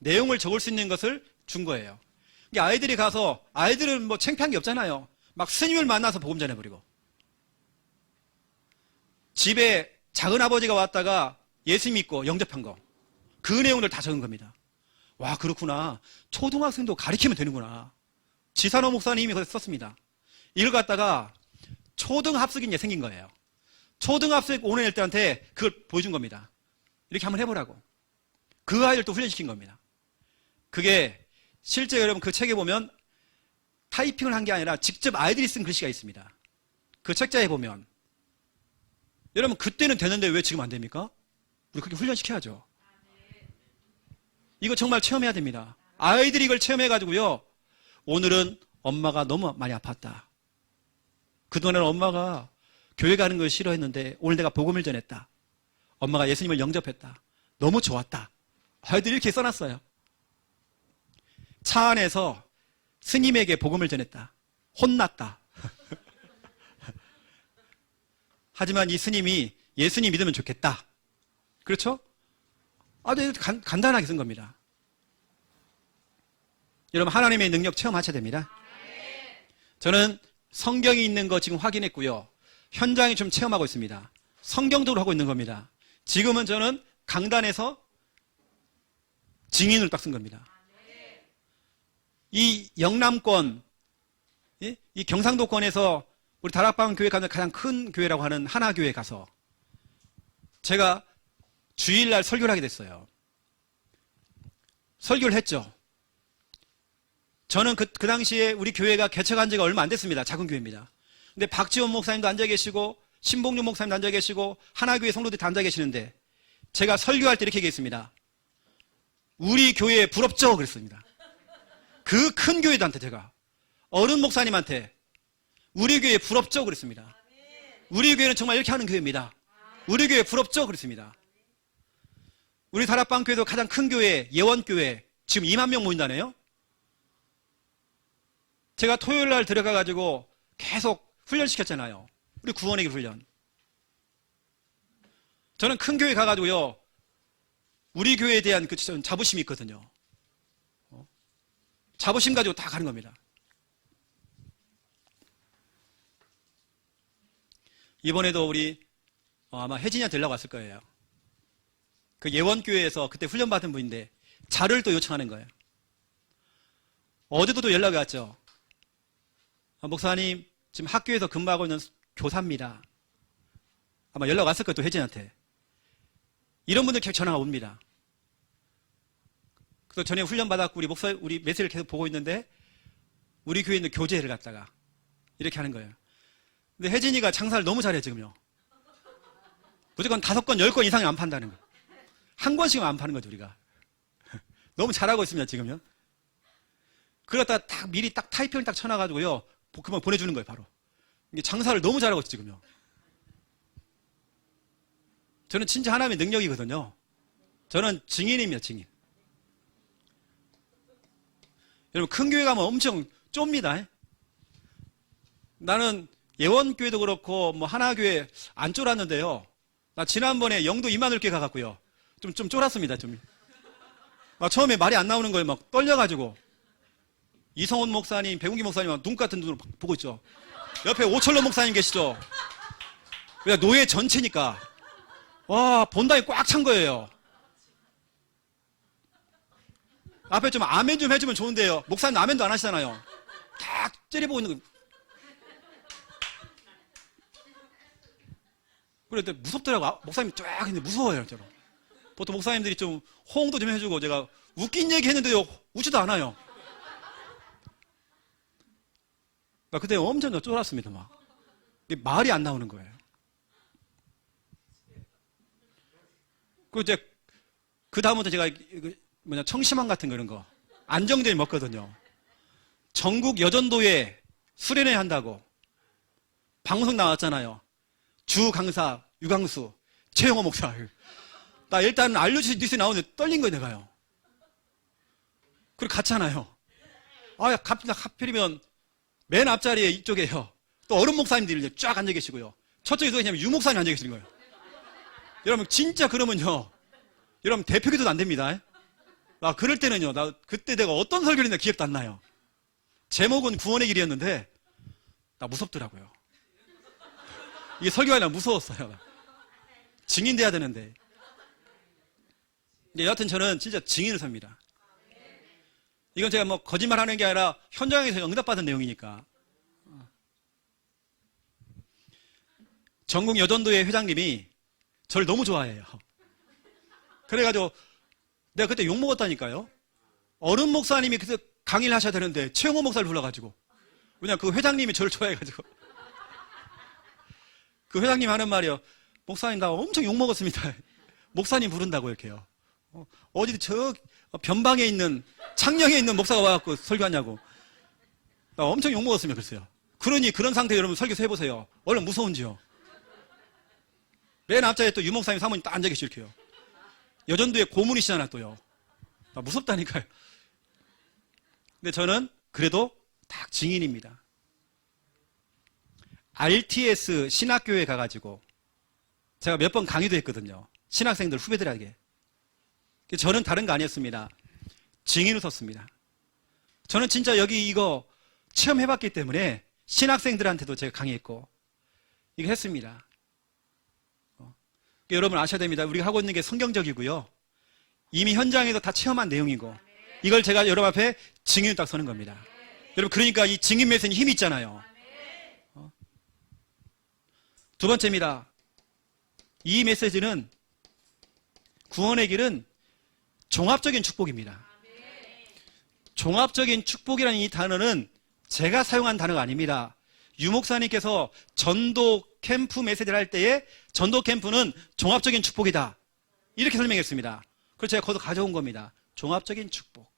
내용을 적을 수 있는 것을 준 거예요. 아이들이 가서, 아이들은 창피한 게 없잖아요. 막 스님을 만나서 복음 전해버리고, 집에 작은 아버지가 왔다가 예수 믿고 영접한 거, 그 내용들 다 적은 겁니다. 와, 그렇구나. 초등학생도 가르치면 되는구나. 지산호 목사님이 거기서 썼습니다. 이걸 갖다가 초등합숙이 이제 생긴 거예요. 초등합숙 오는 애들한테 그걸 보여준 겁니다. 이렇게 한번 해보라고. 그 아이를 또 훈련시킨 겁니다. 그게 실제 여러분 그 책에 보면 타이핑을 한 게 아니라 직접 아이들이 쓴 글씨가 있습니다. 그 책자에 보면. 여러분 그때는 되는데 왜 지금 안 됩니까? 우리 그렇게 훈련시켜야죠. 이거 정말 체험해야 됩니다. 아이들이 이걸 체험해가지고요. 오늘은 엄마가 너무 많이 아팠다. 그동안에는 엄마가 교회 가는 걸 싫어했는데 오늘 내가 복음을 전했다. 엄마가 예수님을 영접했다. 너무 좋았다. 아이들이 이렇게 써놨어요. 차 안에서 스님에게 복음을 전했다. 혼났다. 하지만 이 스님이 예수님 믿으면 좋겠다. 그렇죠? 아주 간단하게 쓴 겁니다. 여러분 하나님의 능력 체험하셔야 됩니다. 저는 성경이 있는 거 지금 확인했고요. 현장에 좀 체험하고 있습니다. 성경적으로 하고 있는 겁니다. 지금은 저는 강단에서 증인을 딱 쓴 겁니다. 이 영남권, 이 경상도권에서 우리 다락방 교회 가는 가장 큰 교회라고 하는 하나교회 가서 제가 주일날 설교를 하게 됐어요. 설교를 했죠. 저는 그 당시에 우리 교회가 개척한 지가 얼마 안 됐습니다. 작은 교회입니다. 근데 박지원 목사님도 앉아 계시고 신봉준 목사님도 앉아 계시고 하나교회 성도들이 다 앉아 계시는데 제가 설교할 때 이렇게 얘기했습니다. 우리 교회 부럽죠? 그랬습니다. 그 큰 교회들한테 제가 어른 목사님한테 우리 교회 부럽죠? 그랬습니다. 우리 교회는 정말 이렇게 하는 교회입니다. 우리 교회 부럽죠? 그랬습니다. 우리 다락방 교회도 가장 큰 교회 예원교회 지금 2만 명 모인다네요. 제가 토요일 날 들어가가지고 계속 훈련시켰잖아요. 우리 구원의 길 훈련. 저는 큰 교회 가가지고요. 우리 교회에 대한 그 자부심이 있거든요. 자부심 가지고 다 가는 겁니다. 이번에도 우리 아마 혜진이한테 연락 왔을 거예요. 그 예원교회에서 그때 훈련받은 분인데 자료를 또 요청하는 거예요. 어제도 또 연락이 왔죠. 목사님 지금 학교에서 근무하고 있는 교사입니다. 아마 연락 왔을 거예요. 또 혜진이한테. 이런 분들 계속 전화가 옵니다. 그래서 전에 훈련받았고 우리 메시지를 계속 보고 있는데 우리 교회에 있는 교재를 갖다가 이렇게 하는 거예요. 근데 혜진이가 장사를 너무 잘해 지금요. 무조건 5권, 10권 이상이 안 판다는 거. 한 권씩은 안 파는 거죠 우리가. 너무 잘하고 있습니다 지금요. 그러다 딱 미리 딱 타이핑을 딱 쳐놔가지고요. 그만 보내주는 거예요 바로. 이게 장사를 너무 잘하고 있어요 지금요. 저는 진짜 하나님의 능력이거든요. 저는 증인입니다 증인. 여러분 큰 교회 가면 엄청 좁니다. 나는 예원교회도 그렇고 뭐 하나교회 안 쫄았는데요. 나 지난번에 영도 이만울교회 가갖고요. 좀 쫄았습니다. 좀. 처음에 말이 안 나오는 거예요. 막 떨려가지고. 이성훈 목사님, 백운기 목사님 눈 같은 눈으로 보고 있죠. 옆에 오철로 목사님 계시죠. 그냥 노예 전체니까. 와, 본당이 꽉 찬 거예요. 앞에 좀 아멘 좀 해주면 좋은데요. 목사님 아멘도 안 하시잖아요. 딱 째려보고 있는 거예요. 그런데 무섭더라고. 목사님이 쫙 있는데 무서워요. 저는. 보통 목사님들이 좀 호응도 좀 해주고 제가 웃긴 얘기 했는데요. 웃지도 않아요. 그때 엄청 쫄았습니다. 막. 말이 안 나오는 거예요. 그 이제 그 다음부터 제가 청심환 같은 거 이런 거 안정되게 먹거든요. 전국 여전도에 수련회 한다고 방송 나왔잖아요. 주 강사 유강수 최영호 목사. 나 일단 알려주신 뉴스에 나오는데 떨린 거예요 내가요. 그리고 갔잖아요. 하필이면 맨 앞자리에 이쪽에요. 또 어른 목사님들이 쫙 앉아 계시고요. 저쪽에 누가 있냐면 유 목사님 앉아 계시는 거예요. 여러분 진짜 그러면요. 여러분 대표기도도 안 됩니다. 그럴 때는요. 그때 내가 어떤 설교를 했나 기억도 안 나요. 제목은 구원의 길이었는데 나 무섭더라고요. 이게 설교하려면 무서웠어요. 증인돼야 되는데. 여하튼 저는 진짜 증인을 삽니다. 이건 제가 뭐 거짓말 하는 게 아니라 현장에서 응답받은 내용이니까. 전국 여전도회 회장님이 저를 너무 좋아해요. 그래가지고 내가 그때 욕먹었다니까요. 어른 목사님이 그때 강의를 하셔야 되는데 최영호 목사를 불러가지고. 왜냐면 그 회장님이 저를 좋아해가지고. 그 회장님 하는 말이요. 목사님 나 엄청 욕먹었습니다. 목사님 부른다고 이렇게요. 어디 저 변방에 있는 창녕에 있는 목사가 와갖고 설교하냐고. 나 엄청 욕먹었으면 그랬어요. 그러니 그런 상태에 여러분 설교서 해보세요. 얼마나 무서운지요. 맨 앞자리에 또 유목사님 사모님 딱 앉아 계시고 이렇게요. 여전도에 고문이시잖아 또요. 무섭다니까요. 근데 저는 그래도 딱 증인입니다. RTS 신학교에 가가지고 제가 몇 번 강의도 했거든요. 신학생들 후배들에게. 저는 다른 거 아니었습니다. 증인으로 섰습니다. 저는 진짜 이거 체험해봤기 때문에 신학생들한테도 제가 강의했고 이거 했습니다. 여러분 아셔야 됩니다. 우리가 하고 있는 게 성경적이고요. 이미 현장에서 다 체험한 내용이고 이걸 제가 여러분 앞에 증인으로 딱 서는 겁니다. 여러분 그러니까 이 증인 메시지는 힘이 있잖아요. 두 번째입니다. 이 메시지는 구원의 길은 종합적인 축복입니다. 종합적인 축복이라는 이 단어는 제가 사용한 단어가 아닙니다. 유 목사님께서 전도 캠프 메시지를 할 때에 전도 캠프는 종합적인 축복이다, 이렇게 설명했습니다. 그래서 제가 거기서 가져온 겁니다. 종합적인 축복.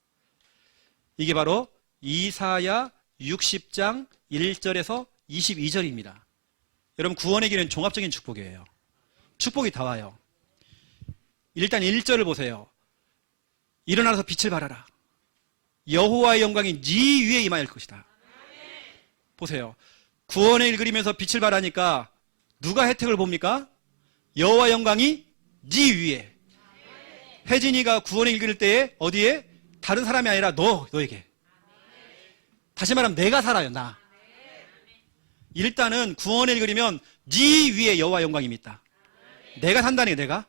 이게 바로 이사야 60장 1절에서 22절입니다. 여러분, 구원의 길은 종합적인 축복이에요. 축복이 다 와요. 일단 1절을 보세요. 일어나서 빛을 발하라. 여호와의 영광이 네 위에 임하일 것이다. 보세요. 구원의 길 그리면서 빛을 발하니까 누가 혜택을 봅니까? 여호와의 영광이 네 위에. 혜진이가 구원의 길 그릴 때에 어디에? 다른 사람이 아니라 너에게. 다시 말하면 내가 살아요, 나. 일단은 구원의 길 그리면 네 위에 여호와의 영광이 있다. 내가 산다니, 내가.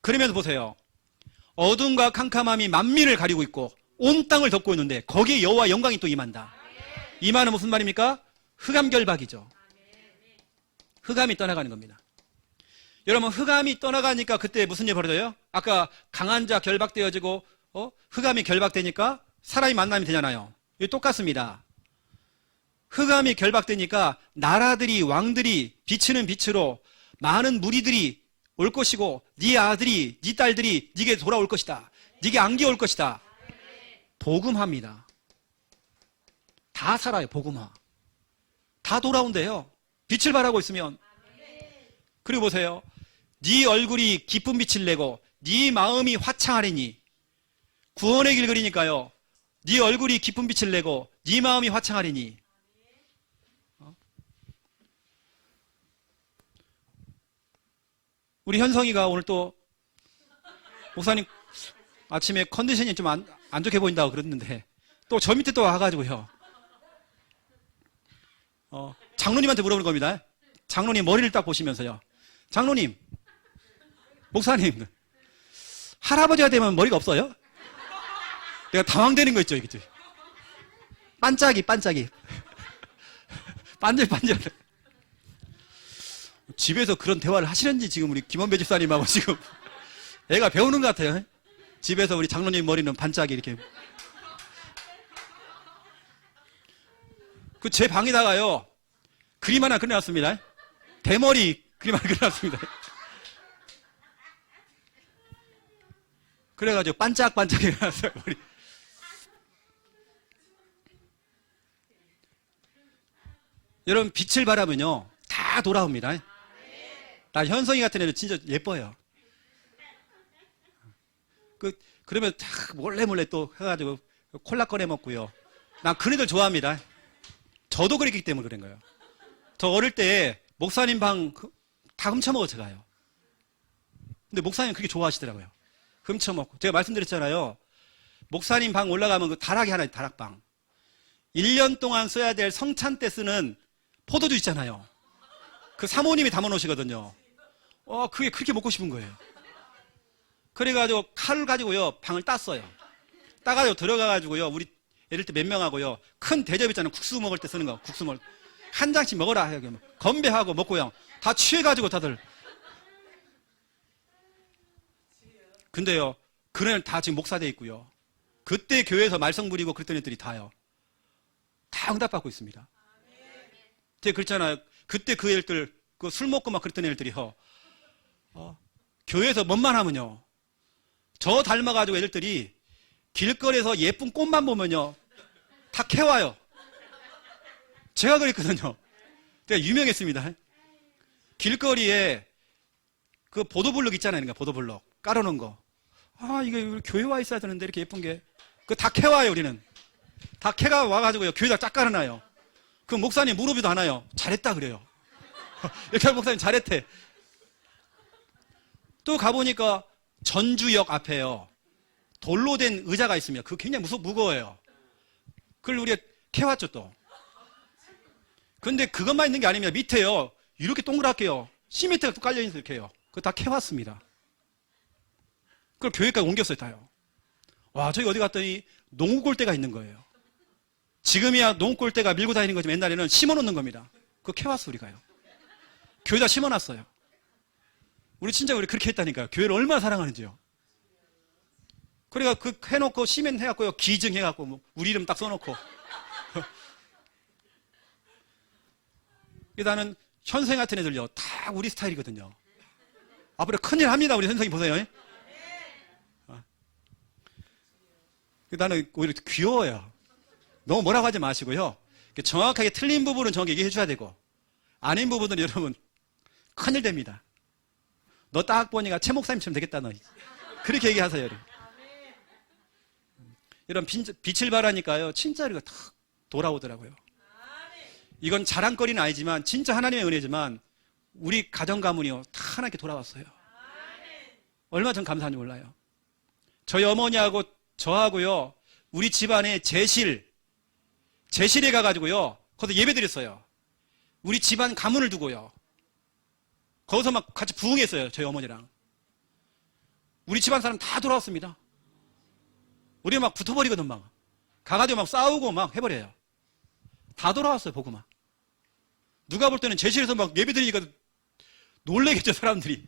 그러면서 보세요. 어둠과 캄캄함이 만민을 가리고 있고 온 땅을 덮고 있는데 거기에 여호와의 영광이 또 임한다. 임하는 무슨 말입니까? 흑암결박이죠. 흑암이 떠나가는 겁니다. 여러분, 흑암이 떠나가니까 그때 무슨 일이 벌어져요? 아까 강한 자 결박되어지고 흑암이 결박되니까 사람이 만남이 되잖아요. 이거 똑같습니다. 흑암이 결박되니까 나라들이, 왕들이 비치는 빛으로 많은 무리들이 올 것이고 네 아들이, 네 딸들이 네게 돌아올 것이다. 네게 안겨올 것이다. 복음화입니다. 다 살아요, 복음화. 다 돌아온대요. 빛을 발하고 있으면. 그리고 보세요. 네 얼굴이 기쁜 빛을 내고 네 마음이 화창하리니. 구원의 길 그리니까요. 네 얼굴이 기쁜 빛을 내고 네 마음이 화창하리니. 우리 현성이가 오늘 또 목사님 아침에 컨디션이 좀 안 좋게 보인다고 그랬는데 또 저 밑에 또 와가지고요. 장로님한테 물어보는 겁니다. 장로님 머리를 딱 보시면서요. 장로님, 목사님, 할아버지가 되면 머리가 없어요? 내가 당황되는 거 있죠, 이게. 반짝이. 반질반질. 집에서 그런 대화를 하시는지 지금 우리 김원배 집사님하고 지금 애가 배우는 것 같아요. 집에서 우리 장로님 머리는 반짝이 이렇게. 그 제 방에다가요, 그림 하나 그려놨습니다. 대머리 그림 하나 그려놨습니다. 그래가지고 반짝반짝 해놨어요, 머리. 여러분, 빛을 바라면요, 다 돌아옵니다. 나 현성이 같은 애는 진짜 예뻐요. 그러면 다 몰래 또 해가지고 콜라 꺼내 먹고요. 난 그런 애들 좋아합니다. 저도 그랬기 때문에 그런 거예요. 저 어릴 때 목사님 방 다 훔쳐먹어 제가요. 근데 목사님 그렇게 좋아하시더라고요. 훔쳐먹고. 제가 말씀드렸잖아요. 목사님 방 올라가면 그 다락이 하나 있어요, 다락방. 1년 동안 써야 될 성찬 때 쓰는 포도주 있잖아요. 그 사모님이 담아놓으시거든요. 그게 그렇게 먹고 싶은 거예요. 그래가지고 칼을 가지고요, 방을 땄어요. 따가지고 들어가가지고요, 우리 예를 때 몇 명하고요, 큰 대접 있잖아요. 국수 먹을 때 쓰는 거, 국수 먹을 때. 한 장씩 먹어라 해요. 건배하고 먹고요. 다 취해가지고 다들. 근데요, 그는 다 지금 목사돼 있고요. 그때 교회에서 말썽 부리고 그랬던 애들이 다요. 다 응답받고 있습니다. 제가 그랬잖아요. 그때 그 애들, 그 술 먹고 막 그랬던 애들이요. 교회에서 뭔만 하면요, 저 닮아가지고 애들이 길거리에서 예쁜 꽃만 보면요, 다 캐와요. 제가 그랬거든요. 제가 유명했습니다. 길거리에 그 보도블록 있잖아요. 그러니까 보도블록 깔아놓은 거. 이게 우리 교회 와 있어야 되는데 이렇게 예쁜 게. 그거 다 캐와요, 우리는. 다 캐가 와가지고요, 교회에다 쫙 깔아놔요. 그 목사님 무릎이도 안 와요. 잘했다 그래요. 이렇게 목사님 잘했대. 또 가보니까 전주역 앞에요, 돌로 된 의자가 있습니다. 그거 굉장히 무거워요. 그걸 우리가 캐왔죠, 또. 근데 그것만 있는 게 아닙니다. 밑에요, 이렇게 동그랗게요, 시멘트가 또 깔려있어서 이렇게 해요. 그거 다 캐왔습니다. 그걸 교회까지 옮겼어요, 다요. 와, 저기 어디 갔더니 농구골대가 있는 거예요. 지금이야 농구골대가 밀고 다니는 거지만 옛날에는 심어놓는 겁니다. 그거 캐왔어, 우리가요. 교회에다 심어놨어요. 우리 진짜 우리 그렇게 했다니까요. 교회를 얼마나 사랑하는지요. 그러니까 그 해놓고 시멘 해갖고요. 기증해갖고 뭐 우리 이름 딱 써놓고. 나는 현생 같은 애들요. 다 우리 스타일이거든요. 앞으로 큰일 합니다. 우리 선생님 보세요. 나는 오히려 귀여워요. 너무 뭐라고 하지 마시고요. 정확하게 틀린 부분은 정확히 얘기해 줘야 되고, 아닌 부분은 여러분 큰일 됩니다. 너 딱 보니까 최 목사님처럼 되겠다 너. 그렇게 얘기하세요. 여러분. 이런 빛을 발하니까요 진짜 우리가 탁 돌아오더라고요. 이건 자랑거리는 아니지만 진짜 하나님의 은혜지만 우리 가정 가문이요 다 하나님께 돌아왔어요. 얼마나 전 감사한지 몰라요. 저희 어머니하고 저하고요 우리 집안에 제실에 가가지고요 거기서 예배 드렸어요. 우리 집안 가문을 두고요. 거기서 막 같이 부흥했어요. 저희 어머니랑. 우리 집안 사람 다 돌아왔습니다. 우리가 막 붙어버리거든. 막 가가지고 막 싸우고 막 해버려요. 다 돌아왔어요. 보고 막. 누가 볼 때는 제실에서 막 예배 드리니까 놀래겠죠. 사람들이.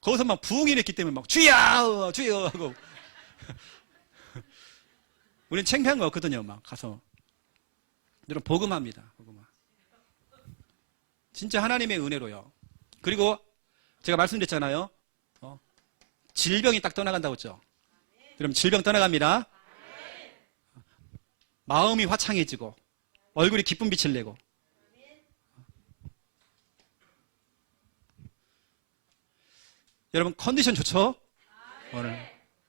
거기서 막 부흥이 했기 때문에 막 주여 주여 하고. 우리는 창피한 거 없거든요. 막 가서. 여러분 복음합니다. 복음화. 진짜 하나님의 은혜로요. 그리고 제가 말씀드렸잖아요. 질병이 딱 떠나간다고 했죠. 여러분 질병 떠나갑니다. 마음이 화창해지고 얼굴이 기쁜 빛을 내고. 여러분 컨디션 좋죠? 오늘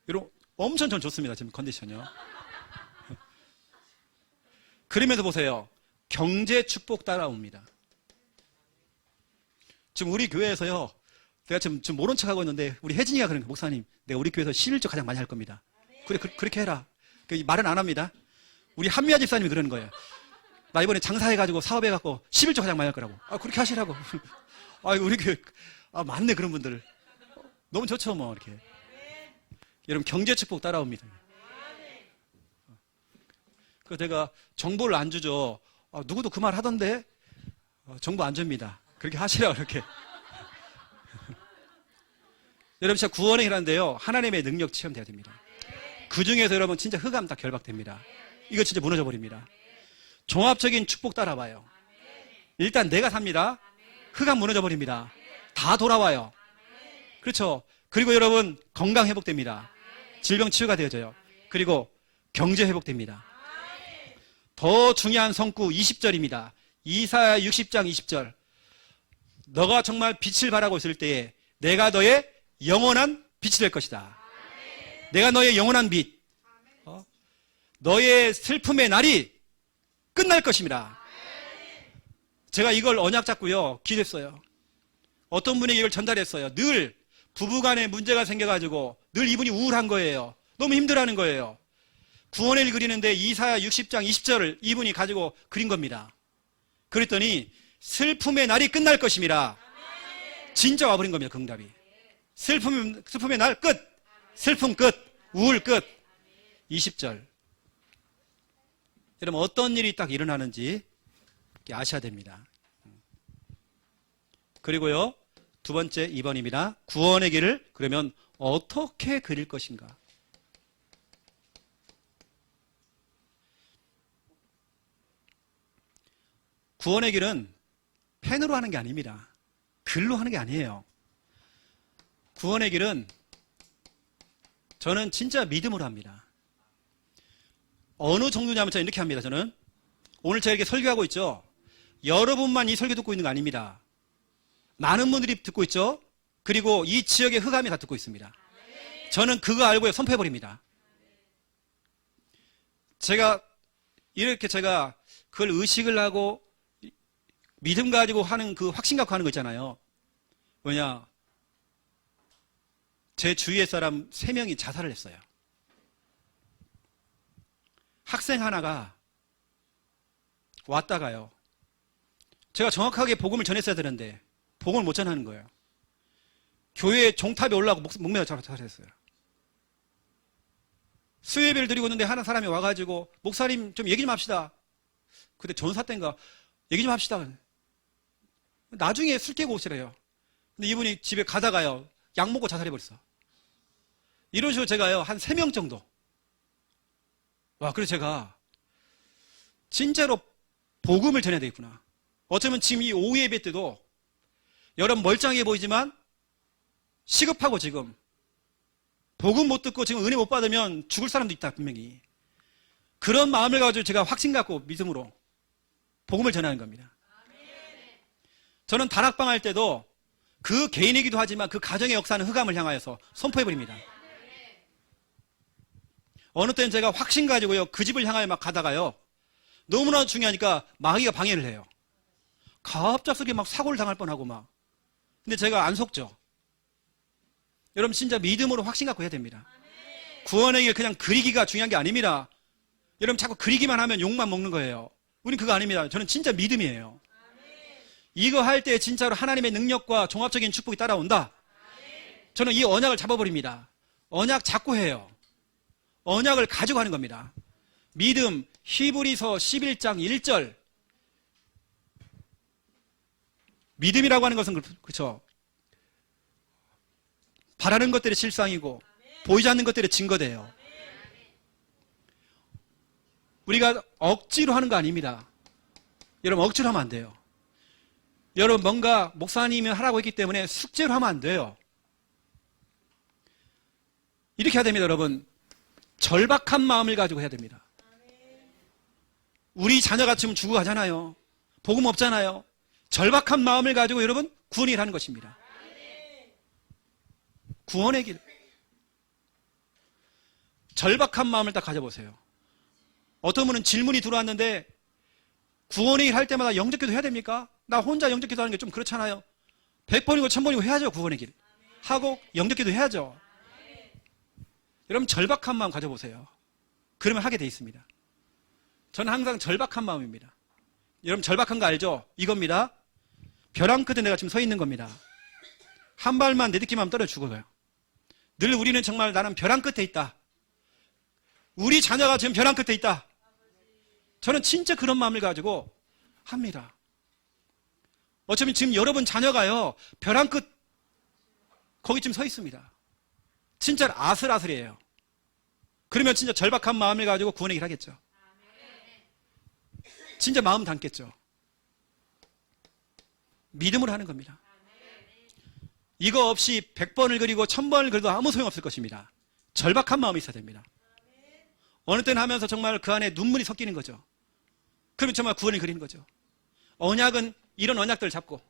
여러분 엄청 전 좋습니다. 지금 컨디션이요. 그러면서 보세요. 경제 축복 따라옵니다. 지금 우리 교회에서요. 내가 지금 모른 척하고 있는데 우리 혜진이가 그러는 거예요. 목사님 내가 우리 교회에서 11조 가장 많이 할 겁니다. 그래 그렇게 해라. 말은 안 합니다. 우리 한미아 집사님이 그러는 거예요. 나 이번에 장사해가지고 사업해갖고 11조 가장 많이 할 거라고. 그렇게 하시라고. 우리 교회 많네 그런 분들. 너무 좋죠 뭐 이렇게. 여러분 경제 축복 따라옵니다. 그래서 제가 정보를 안 주죠. 누구도 그 말 하던데 정보 안 줍니다. 그렇게 하시라고 그렇게. 여러분 진짜 구원의 일하는데요 하나님의 능력 체험돼야 됩니다. 그 중에서 여러분 진짜 흑암 다 결박됩니다. 이거 진짜 무너져 버립니다. 종합적인 축복 따라와요. 일단 내가 삽니다. 흑암 무너져 버립니다. 다 돌아와요. 그렇죠. 그리고 여러분 건강 회복됩니다. 질병 치유가 되어져요. 그리고 경제 회복됩니다. 더 중요한 성구 20절입니다. 이사야 60장 20절. 너가 정말 빛을 발하고 있을 때에 내가 너의 영원한 빛이 될 것이다. 내가 너의 영원한 빛. 너의 슬픔의 날이 끝날 것입니다. 제가 이걸 언약 잡고요 기도했어요. 어떤 분에게 이걸 전달했어요. 늘 부부간에 문제가 생겨가지고 늘 이분이 우울한 거예요. 너무 힘들어하는 거예요. 구원의 일 그리는데 이사야 60장 20절을 이분이 가지고 그린 겁니다. 그랬더니 슬픔의 날이 끝날 것입니다. 진짜 와버린 겁니다. 그 응답이. 슬픔의 날 끝. 슬픔 끝. 우울 끝. 20절. 여러분 어떤 일이 딱 일어나는지 아셔야 됩니다. 그리고요 두 번째 2번입니다. 구원의 길을 그러면 어떻게 그릴 것인가. 구원의 길은 펜으로 하는 게 아닙니다. 글로 하는 게 아니에요. 구원의 길은 저는 진짜 믿음으로 합니다. 어느 정도냐면 저는 이렇게 합니다. 저는 오늘 제가 이렇게 설교하고 있죠. 여러분만 이 설교 듣고 있는 거 아닙니다. 많은 분들이 듣고 있죠. 그리고 이 지역의 흑암이 다 듣고 있습니다. 저는 그거 알고 선포해버립니다. 제가 그걸 의식을 하고 믿음 가지고 하는 그 확신 갖고 하는 거 있잖아요. 뭐냐, 제 주위의 사람 3명이 자살을 했어요. 학생 하나가 왔다가요. 제가 정확하게 복음을 전했어야 되는데 복음을 못 전하는 거예요. 교회 종탑에 올라가고 목매어 자살했어요. 수요예배를 드리고 있는데 하나 사람이 와가지고 목사님 좀 얘기 좀 합시다. 그때 전사 때인가 얘기 좀 합시다. 나중에 술 깨고 오시래요. 근데 이분이 집에 가다가요, 약 먹고 자살해버렸어. 이런 식으로 제가요, 한 3명 정도. 와, 그래서 제가 진짜로 복음을 전해야 되겠구나. 어쩌면 지금 이 오후 예배 때도 여러분 멀쩡해 보이지만 시급하고 지금 복음 못 듣고 지금 은혜 못 받으면 죽을 사람도 있다, 분명히. 그런 마음을 가지고 제가 확신 갖고 믿음으로 복음을 전하는 겁니다. 저는 다락방 할 때도 그 개인이기도 하지만 그 가정의 역사는 흑암을 향하여서 선포해버립니다. 어느 때는 제가 확신 가지고요, 그 집을 향하여 막 가다가요, 너무나 중요하니까 마귀가 방해를 해요. 갑작스럽게 막 사고를 당할 뻔하고 막. 근데 제가 안 속죠. 여러분 진짜 믿음으로 확신 갖고 해야 됩니다. 구원의 길 그냥 그리기가 중요한 게 아닙니다. 여러분 자꾸 그리기만 하면 욕만 먹는 거예요. 우린 그거 아닙니다. 저는 진짜 믿음이에요. 이거 할 때 진짜로 하나님의 능력과 종합적인 축복이 따라온다. 저는 이 언약을 잡아버립니다. 언약 잡고 해요. 언약을 가지고 하는 겁니다. 믿음, 히브리서 11장 1절. 믿음이라고 하는 것은 그렇죠. 바라는 것들의 실상이고 보이지 않는 것들의 증거돼요. 우리가 억지로 하는 거 아닙니다. 여러분 억지로 하면 안 돼요. 여러분 뭔가 목사님이 하라고 했기 때문에 숙제로 하면 안 돼요. 이렇게 해야 됩니다. 여러분 절박한 마음을 가지고 해야 됩니다. 우리 자녀가 지금 죽어가잖아요. 복음 없잖아요. 절박한 마음을 가지고 여러분 구원의 길 하는 것입니다. 구원의 길. 절박한 마음을 딱 가져보세요. 어떤 분은 질문이 들어왔는데 구원의 길 할 때마다 영접기도 해야 됩니까? 나 혼자 영접기도 하는 게 좀 그렇잖아요. 100번이고 1000번이고 해야죠. 구원의 길 하고 영접기도 해야죠. 여러분 절박한 마음 가져보세요. 그러면 하게 돼 있습니다. 저는 항상 절박한 마음입니다. 여러분 절박한 거 알죠? 이겁니다. 벼랑 끝에 내가 지금 서 있는 겁니다. 한 발만 내딛기만 하면 떨어져 죽어요. 늘 우리는 정말 나는 벼랑 끝에 있다. 우리 자녀가 지금 벼랑 끝에 있다. 저는 진짜 그런 마음을 가지고 합니다. 어쩌면 지금 여러분 자녀가요, 벼랑 끝 거기쯤 서 있습니다. 진짜 아슬아슬해요. 그러면 진짜 절박한 마음을 가지고 구원의 길 하겠죠. 진짜 마음 담겠죠. 믿음으로 하는 겁니다. 이거 없이 100번을 그리고 1000번을 그려도 아무 소용없을 것입니다. 절박한 마음이 있어야 됩니다. 어느 때는 하면서 정말 그 안에 눈물이 섞이는 거죠. 그러면 정말 구원을 그리는 거죠. 언약은 이런 언약들을 잡고,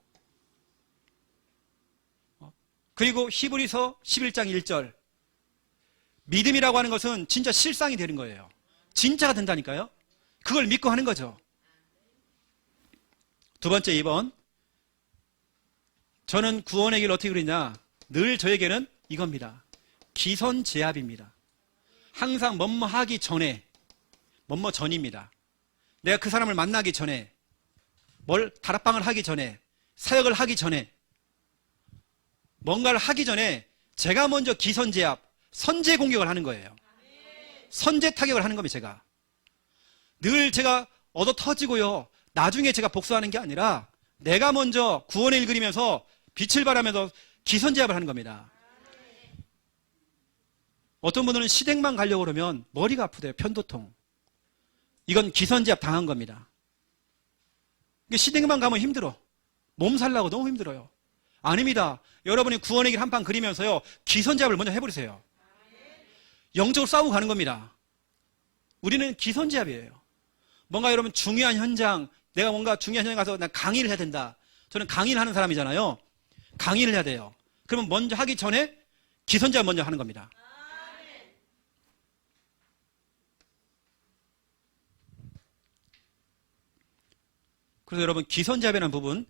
그리고 히브리서 11장 1절, 믿음이라고 하는 것은 진짜 실상이 되는 거예요. 진짜가 된다니까요. 그걸 믿고 하는 거죠. 두 번째 2번, 저는 구원의 길 어떻게 그리냐, 늘 저에게는 이겁니다. 기선제압입니다. 항상 뭐뭐 하기 전에, 뭐뭐 전입니다. 내가 그 사람을 만나기 전에, 다락방을 하기 전에, 사역을 하기 전에, 뭔가를 하기 전에 제가 먼저 기선제압, 선제 공격을 하는 거예요. 선제 타격을 하는 겁니다. 제가 늘 제가 얻어 터지고요, 나중에 제가 복수하는 게 아니라 내가 먼저 구원의 일 그리면서 빛을 발하면서 기선제압을 하는 겁니다. 어떤 분들은 시댁만 가려고 그러면 머리가 아프대요. 편도통. 이건 기선제압 당한 겁니다. 시댁만 가면 힘들어. 몸 살라고 너무 힘들어요. 아닙니다. 여러분이 구원의 길 한 판 그리면서요, 기선제압을 먼저 해버리세요. 영적으로 싸우고 가는 겁니다. 우리는 기선제압이에요. 뭔가 여러분 중요한 현장, 내가 뭔가 중요한 현장 가서 난 강의를 해야 된다. 저는 강의를 하는 사람이잖아요. 강의를 해야 돼요. 그러면 먼저 하기 전에 기선제압 먼저 하는 겁니다. 그래서 여러분 기선제압이라는 부분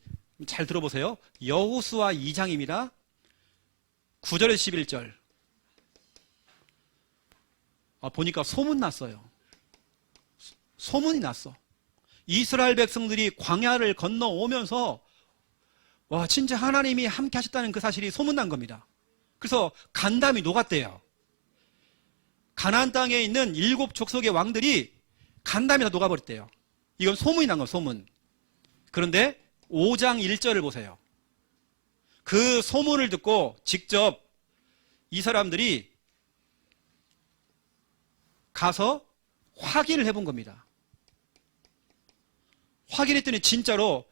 잘 들어보세요. 여호수아 2장입니다. 9절에서 11절. 보니까 소문 났어요. 소문이 났어. 이스라엘 백성들이 광야를 건너오면서 와, 진짜 하나님이 함께 하셨다는 그 사실이 소문난 겁니다. 그래서 간담이 녹았대요. 가나안 땅에 있는 7 족속의 왕들이 간담이 다 녹아버렸대요. 이건 소문이 난 거예요. 소문. 그런데 5장 1절을 보세요. 그 소문을 듣고 직접 이 사람들이 가서 확인을 해본 겁니다. 확인했더니 진짜로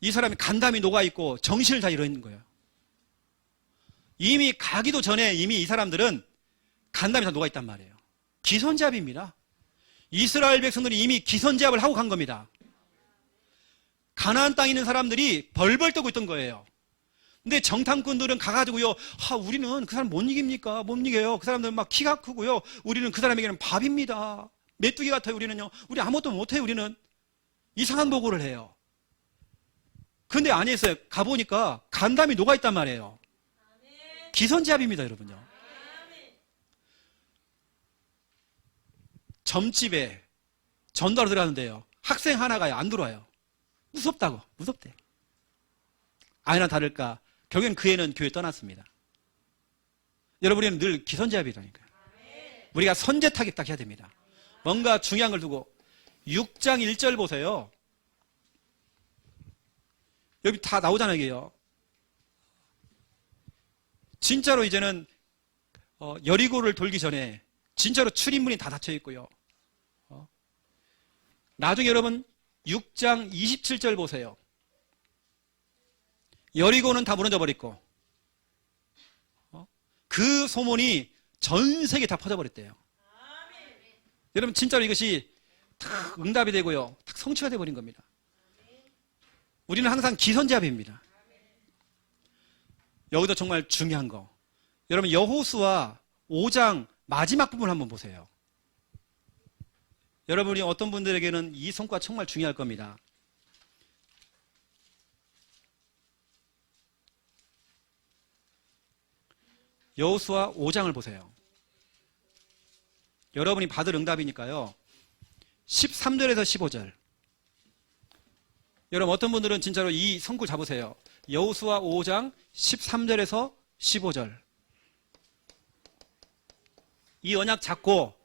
이 사람이 간담이 녹아있고 정신을 다 잃어있는 거예요. 이미 가기도 전에 이미 이 사람들은 간담이 다 녹아있단 말이에요. 기선제압입니다. 이스라엘 백성들이 이미 기선제압을 하고 간 겁니다. 가나안 땅에 있는 사람들이 벌벌 떠고 있던 거예요. 근데 정탐꾼들은 가가지고요, 우리는 그 사람 못 이깁니까? 못 이겨요. 그 사람들은 막 키가 크고요. 우리는 그 사람에게는 밥입니다. 메뚜기 같아요. 우리는요. 우리 아무것도 못해요. 우리는. 이상한 보고를 해요. 근데 아니었어요. 가보니까 간담이 녹아있단 말이에요. 기선제압입니다, 여러분요. 점집에 전도하러 들어가는데요. 학생 하나가 안 들어와요. 무섭다고. 무섭대. 아니나 다를까 결국엔 그 애는 교회 떠났습니다. 여러분, 우리는 늘 기선제압이라니까요. 우리가 선제 타격 딱 해야 됩니다. 뭔가 중요한 걸 두고 6장 1절 보세요. 여기 다 나오잖아요. 이게요. 진짜로 이제는 여리고를 돌기 전에 진짜로 출입문이 다 닫혀 있고요. 나중에 여러분 6장 27절 보세요. 여리고는 다 무너져 버렸고 그 소문이 전 세계에 다 퍼져버렸대요. 여러분 진짜로 이것이 다 응답이 되고요. 다 성취가 되어버린 겁니다. 우리는 항상 기선제압입니다. 여기도 정말 중요한 거. 여러분 여호수아 5장 마지막 부분 한번 보세요. 여러분이 어떤 분들에게는 이 성과 정말 중요할 겁니다. 여호수아 5장을 보세요. 여러분이 받을 응답이니까요. 13절에서 15절. 여러분 어떤 분들은 진짜로 이 성구 잡으세요. 여호수아 5장 13절에서 15절. 이 언약 잡고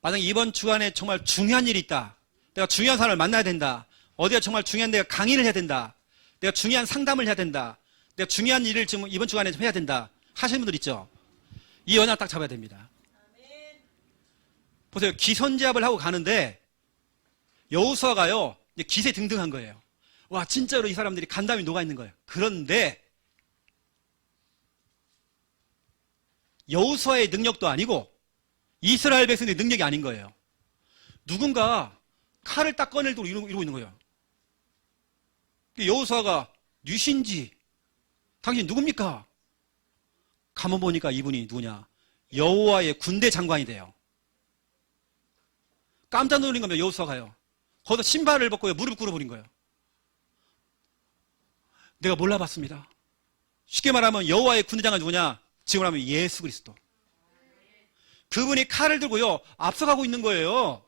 만약 이번 주간에 정말 중요한 일이 있다. 내가 중요한 사람을 만나야 된다. 어디가 정말 중요한 내가 강의를 해야 된다. 내가 중요한 상담을 해야 된다. 내가 중요한 일을 지금 이번 주간에 좀 해야 된다. 하시는 분들 있죠. 이 언약 딱 잡아야 됩니다. 보세요. 기선제압을 하고 가는데 여호수아가요 기세 등등한 거예요. 와 진짜로 이 사람들이 간담이 녹아있는 거예요. 그런데 여호수아의 능력도 아니고 이스라엘 백성의 능력이 아닌 거예요. 누군가 칼을 딱 꺼내도록 이러고 있는 거예요. 여호수아가 누신지 당신 누굽니까? 가만 보니까 이분이 누구냐? 여호와의 군대 장관이 돼요. 깜짝 놀란 겁니다. 여호수아가요. 거기서 신발을 벗고요 무릎 꿇어버린 거예요. 내가 몰라봤습니다. 쉽게 말하면 여호와의 군대 장관 누구냐? 지금 하면 예수 그리스도. 그분이 칼을 들고요 앞서가고 있는 거예요.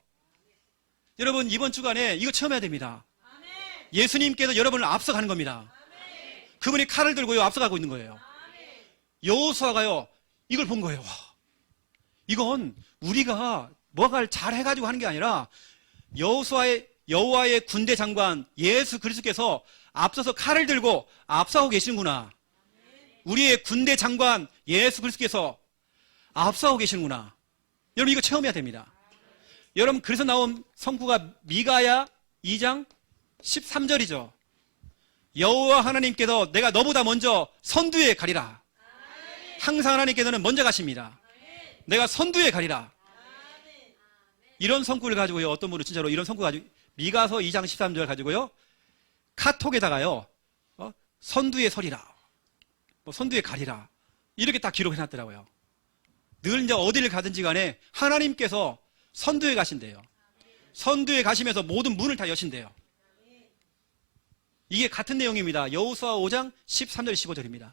여러분 이번 주간에 이거 체험해야 됩니다. 예수님께서 여러분을 앞서가는 겁니다. 그분이 칼을 들고요 앞서가고 있는 거예요. 여호수아가요 이걸 본 거예요. 와, 이건 우리가 뭐가 잘 해가지고 하는 게 아니라 여호와의 군대 장관 예수 그리스도께서 앞서서 칼을 들고 앞서가고 계시는구나. 우리의 군대 장관 예수 그리스도께서 앞서가고 계시는구나. 여러분 이거 체험해야 됩니다. 여러분 그래서 나온 성구가 미가야 2장 13절이죠. 여호와 하나님께서 내가 너보다 먼저 선두에 가리라. 항상 하나님께서는 먼저 가십니다. 내가 선두에 가리라. 이런 성구를 가지고요 어떤 분은 진짜로 이런 성구 가지고 미가서 2장 13절 가지고요 카톡에다가요 선두에 서리라, 선두에 가리라 이렇게 딱 기록해놨더라고요. 늘 이제 어디를 가든지 간에 하나님께서 선두에 가신대요. 선두에 가시면서 모든 문을 다 여신대요. 이게 같은 내용입니다. 여호수아 5장 13절 15절입니다.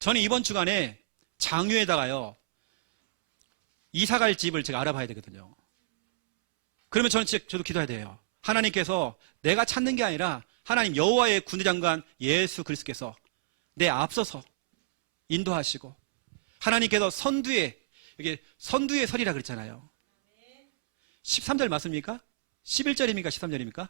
저는 이번 주간에 장유에다가요 이사갈 집을 제가 알아봐야 되거든요. 그러면 저도 기도해야 돼요. 하나님께서 내가 찾는 게 아니라 하나님 여호와의 군대장관 예수 그리스도께서 내 앞서서 인도하시고 하나님께서 선두에 여기 선두에 서리라 그랬잖아요. 13절 맞습니까? 11절입니까? 13절입니까?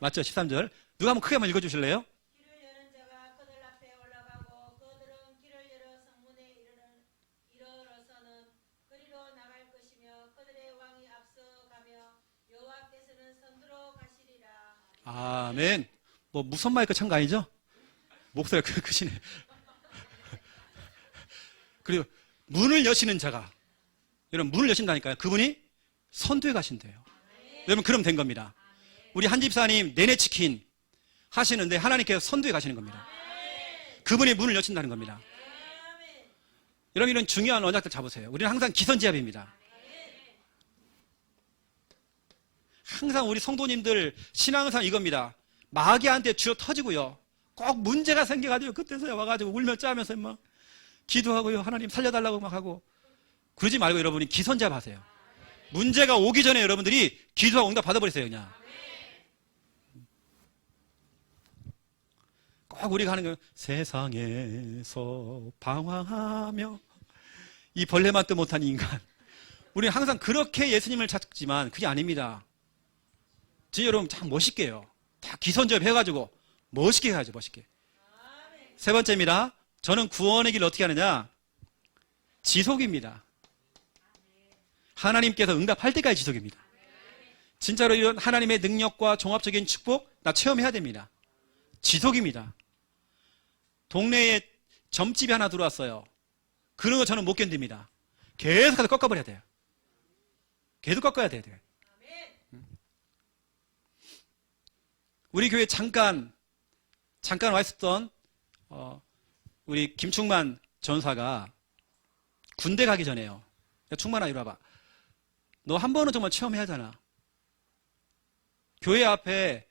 맞죠? 13절. 누가 한번 크게 한번 읽어주실래요? 길을 여는 자가 그들 앞에 올라가고 그들은 길을 열어 성문에 이르러서는 그리로 나갈 것이며 그들의 왕이 앞서가며 여호와께서는 선두로 가시리라. 아멘. 뭐 무선 마이크 찬 거 아니죠? 목소리가 크시네. 그리고 문을 여시는 자가, 여러분 문을 여신다니까요. 그분이 선두에 가신대요. 여러분 그럼 된 겁니다. 우리 한 집사님 내내치킨 하시는데 하나님께서 선두에 가시는 겁니다. 그분이 문을 여신다는 겁니다. 여러분 이런 중요한 언약들 잡으세요. 우리는 항상 기선제압입니다. 항상 우리 성도님들 신앙상 이겁니다. 마귀한테 쥐어 터지고요. 꼭 문제가 생겨가지고 그때서야 와가지고 울며 짜면서 막 기도하고요. 하나님 살려달라고 막 하고 그러지 말고 여러분이 기선제압하세요. 문제가 오기 전에 여러분들이 기도하고 응답 받아버리세요. 그냥 꼭 우리가 하는 거 세상에서 방황하며 이 벌레만 또 못한 인간. 우리는 항상 그렇게 예수님을 찾지만 그게 아닙니다. 제 여러분 참 멋있게 해요. 다 기선제압 해가지고 멋있게 해야죠. 멋있게. 세 번째입니다. 저는 구원의 길을 어떻게 하느냐? 지속입니다. 하나님께서 응답할 때까지 지속입니다. 진짜로 이런 하나님의 능력과 종합적인 축복 나 체험해야 됩니다. 지속입니다. 동네에 점집이 하나 들어왔어요. 그런 거 저는 못 견딥니다. 계속해서 꺾어버려야 돼요. 계속 꺾어야 돼요. 우리 교회 잠깐 와 있었던 우리 김충만 전사가 군대 가기 전에요. 야, 충만아 이리 와봐. 너 한 번은 정말 체험해야 하잖아. 교회 앞에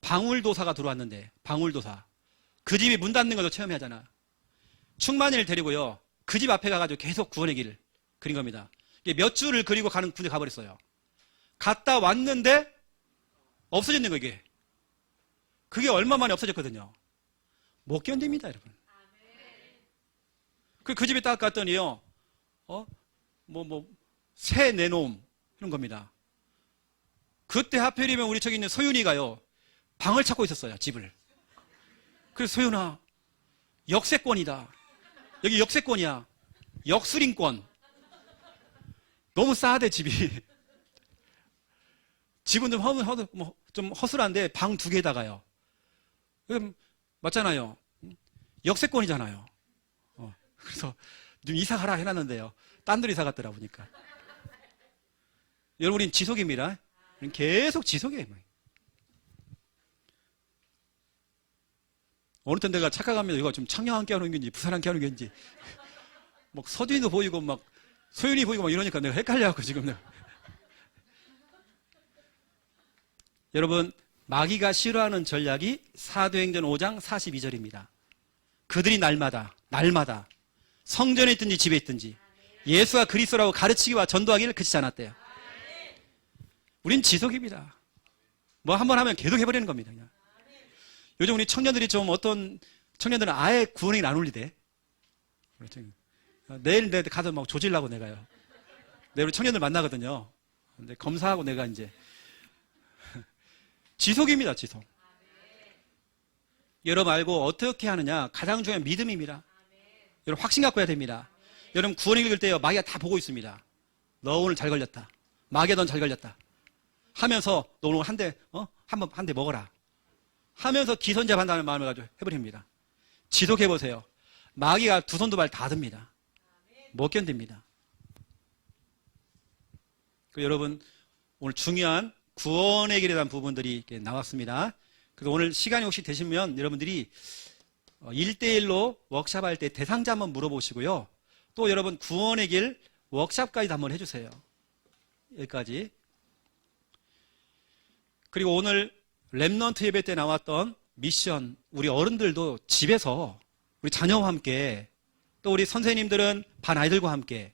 방울도사가 들어왔는데 방울도사. 그 집이 문 닫는 것도 체험해야 하잖아. 충만이를 데리고요. 그 집 앞에 가가지고 계속 구원의 길을 그린 겁니다. 몇 줄을 그리고 가는 군대 가버렸어요. 갔다 왔는데 없어졌는 거 이게. 그게 얼마 만에 없어졌거든요. 못 견딥니다, 여러분. 그 집에 딱 갔더니요, 새 내놓음, 이런 겁니다. 그때 하필이면 우리 저기 있는 소윤이가요, 방을 찾고 있었어요, 집을. 그래서 소윤아, 역세권이다. 여기 역세권이야. 역수린권. 너무 싸대, 집이. 집은 좀 허술한데 방 2개에다가요. 맞잖아요. 역세권이잖아요. 그래서 좀 이사 가라 해놨는데요. 딴 데로 이사 갔더라 보니까. 여러분, 우린 지속입니다. 계속 지속이에요. 어느 때 내가 착각합니다. 이거 좀 창녕 함께 하는 건지 부산 함께 하는 건지. 막 서준이도 보이고 막 소윤이 보이고 막 이러니까 내가 헷갈려갖고 지금 내가. 여러분, 마귀가 싫어하는 전략이 사도행전 5장 42절입니다. 그들이 날마다 성전에 있든지 집에 있든지 예수가 그리스도라고 가르치기와 전도하기를 그치지 않았대요. 우린 지속입니다. 뭐 한번 하면 계속 해버리는 겁니다. 그냥. 요즘 우리 청년들이 좀 어떤 청년들은 아예 구원이 안 울리대. 내일 가서 막 조질라고 내가요. 내일 우리 청년들 만나거든요. 근데 검사하고 내가 이제 지속입니다. 지속. 여러분 알고 어떻게 하느냐? 가장 중요한 믿음입니다. 여러분 확신 갖고 해야 됩니다. 여러분 구원을 읽을 때요, 마귀가 다 보고 있습니다. 너 오늘 잘 걸렸다. 마귀가 넌 잘 걸렸다. 하면서 너 오늘 한 대 먹어라. 하면서 기선제압한다는 마음을 가지고 해버립니다. 지속해보세요. 마귀가 두 손 두 발 다 듭니다. 못 견딥니다. 여러분 오늘 중요한 구원의 길에 대한 부분들이 나왔습니다. 그래서 오늘 시간이 혹시 되시면 여러분들이 1대1로 워크샵할 때 대상자 한번 물어보시고요. 또 여러분 구원의 길 워크샵까지 한번 해주세요. 여기까지. 그리고 오늘 렘넌트 예배 때 나왔던 미션, 우리 어른들도 집에서 우리 자녀와 함께, 또 우리 선생님들은 반 아이들과 함께,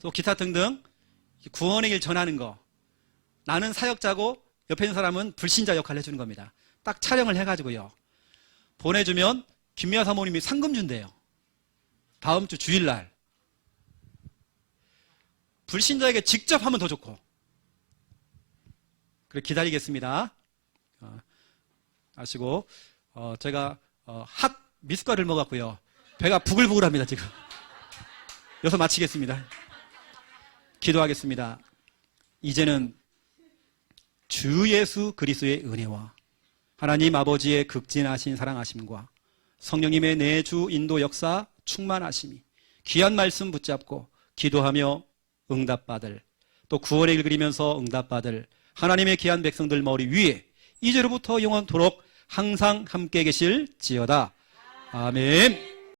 또 기타 등등 구원의 길 전하는 거, 나는 사역자고 옆에 있는 사람은 불신자 역할을 해주는 겁니다. 딱 촬영을 해가지고요 보내주면 김미아 사모님이 상금 준대요. 다음 주 주일날 불신자에게 직접 하면 더 좋고. 그래 기다리겠습니다. 아시고 제가 핫 미숫가루를 먹었고요. 배가 부글부글합니다 지금. 여기서 마치겠습니다. 기도하겠습니다. 이제는 주 예수 그리스도의 은혜와 하나님 아버지의 극진하신 사랑하심과 성령님의 내주 인도 역사 충만하심이 귀한 말씀 붙잡고 기도하며 응답받을, 또 구원의 길 그리면서 응답받을 하나님의 귀한 백성들 머리 위에 이제로부터 영원토록 항상 함께 계실지어다. 아멘.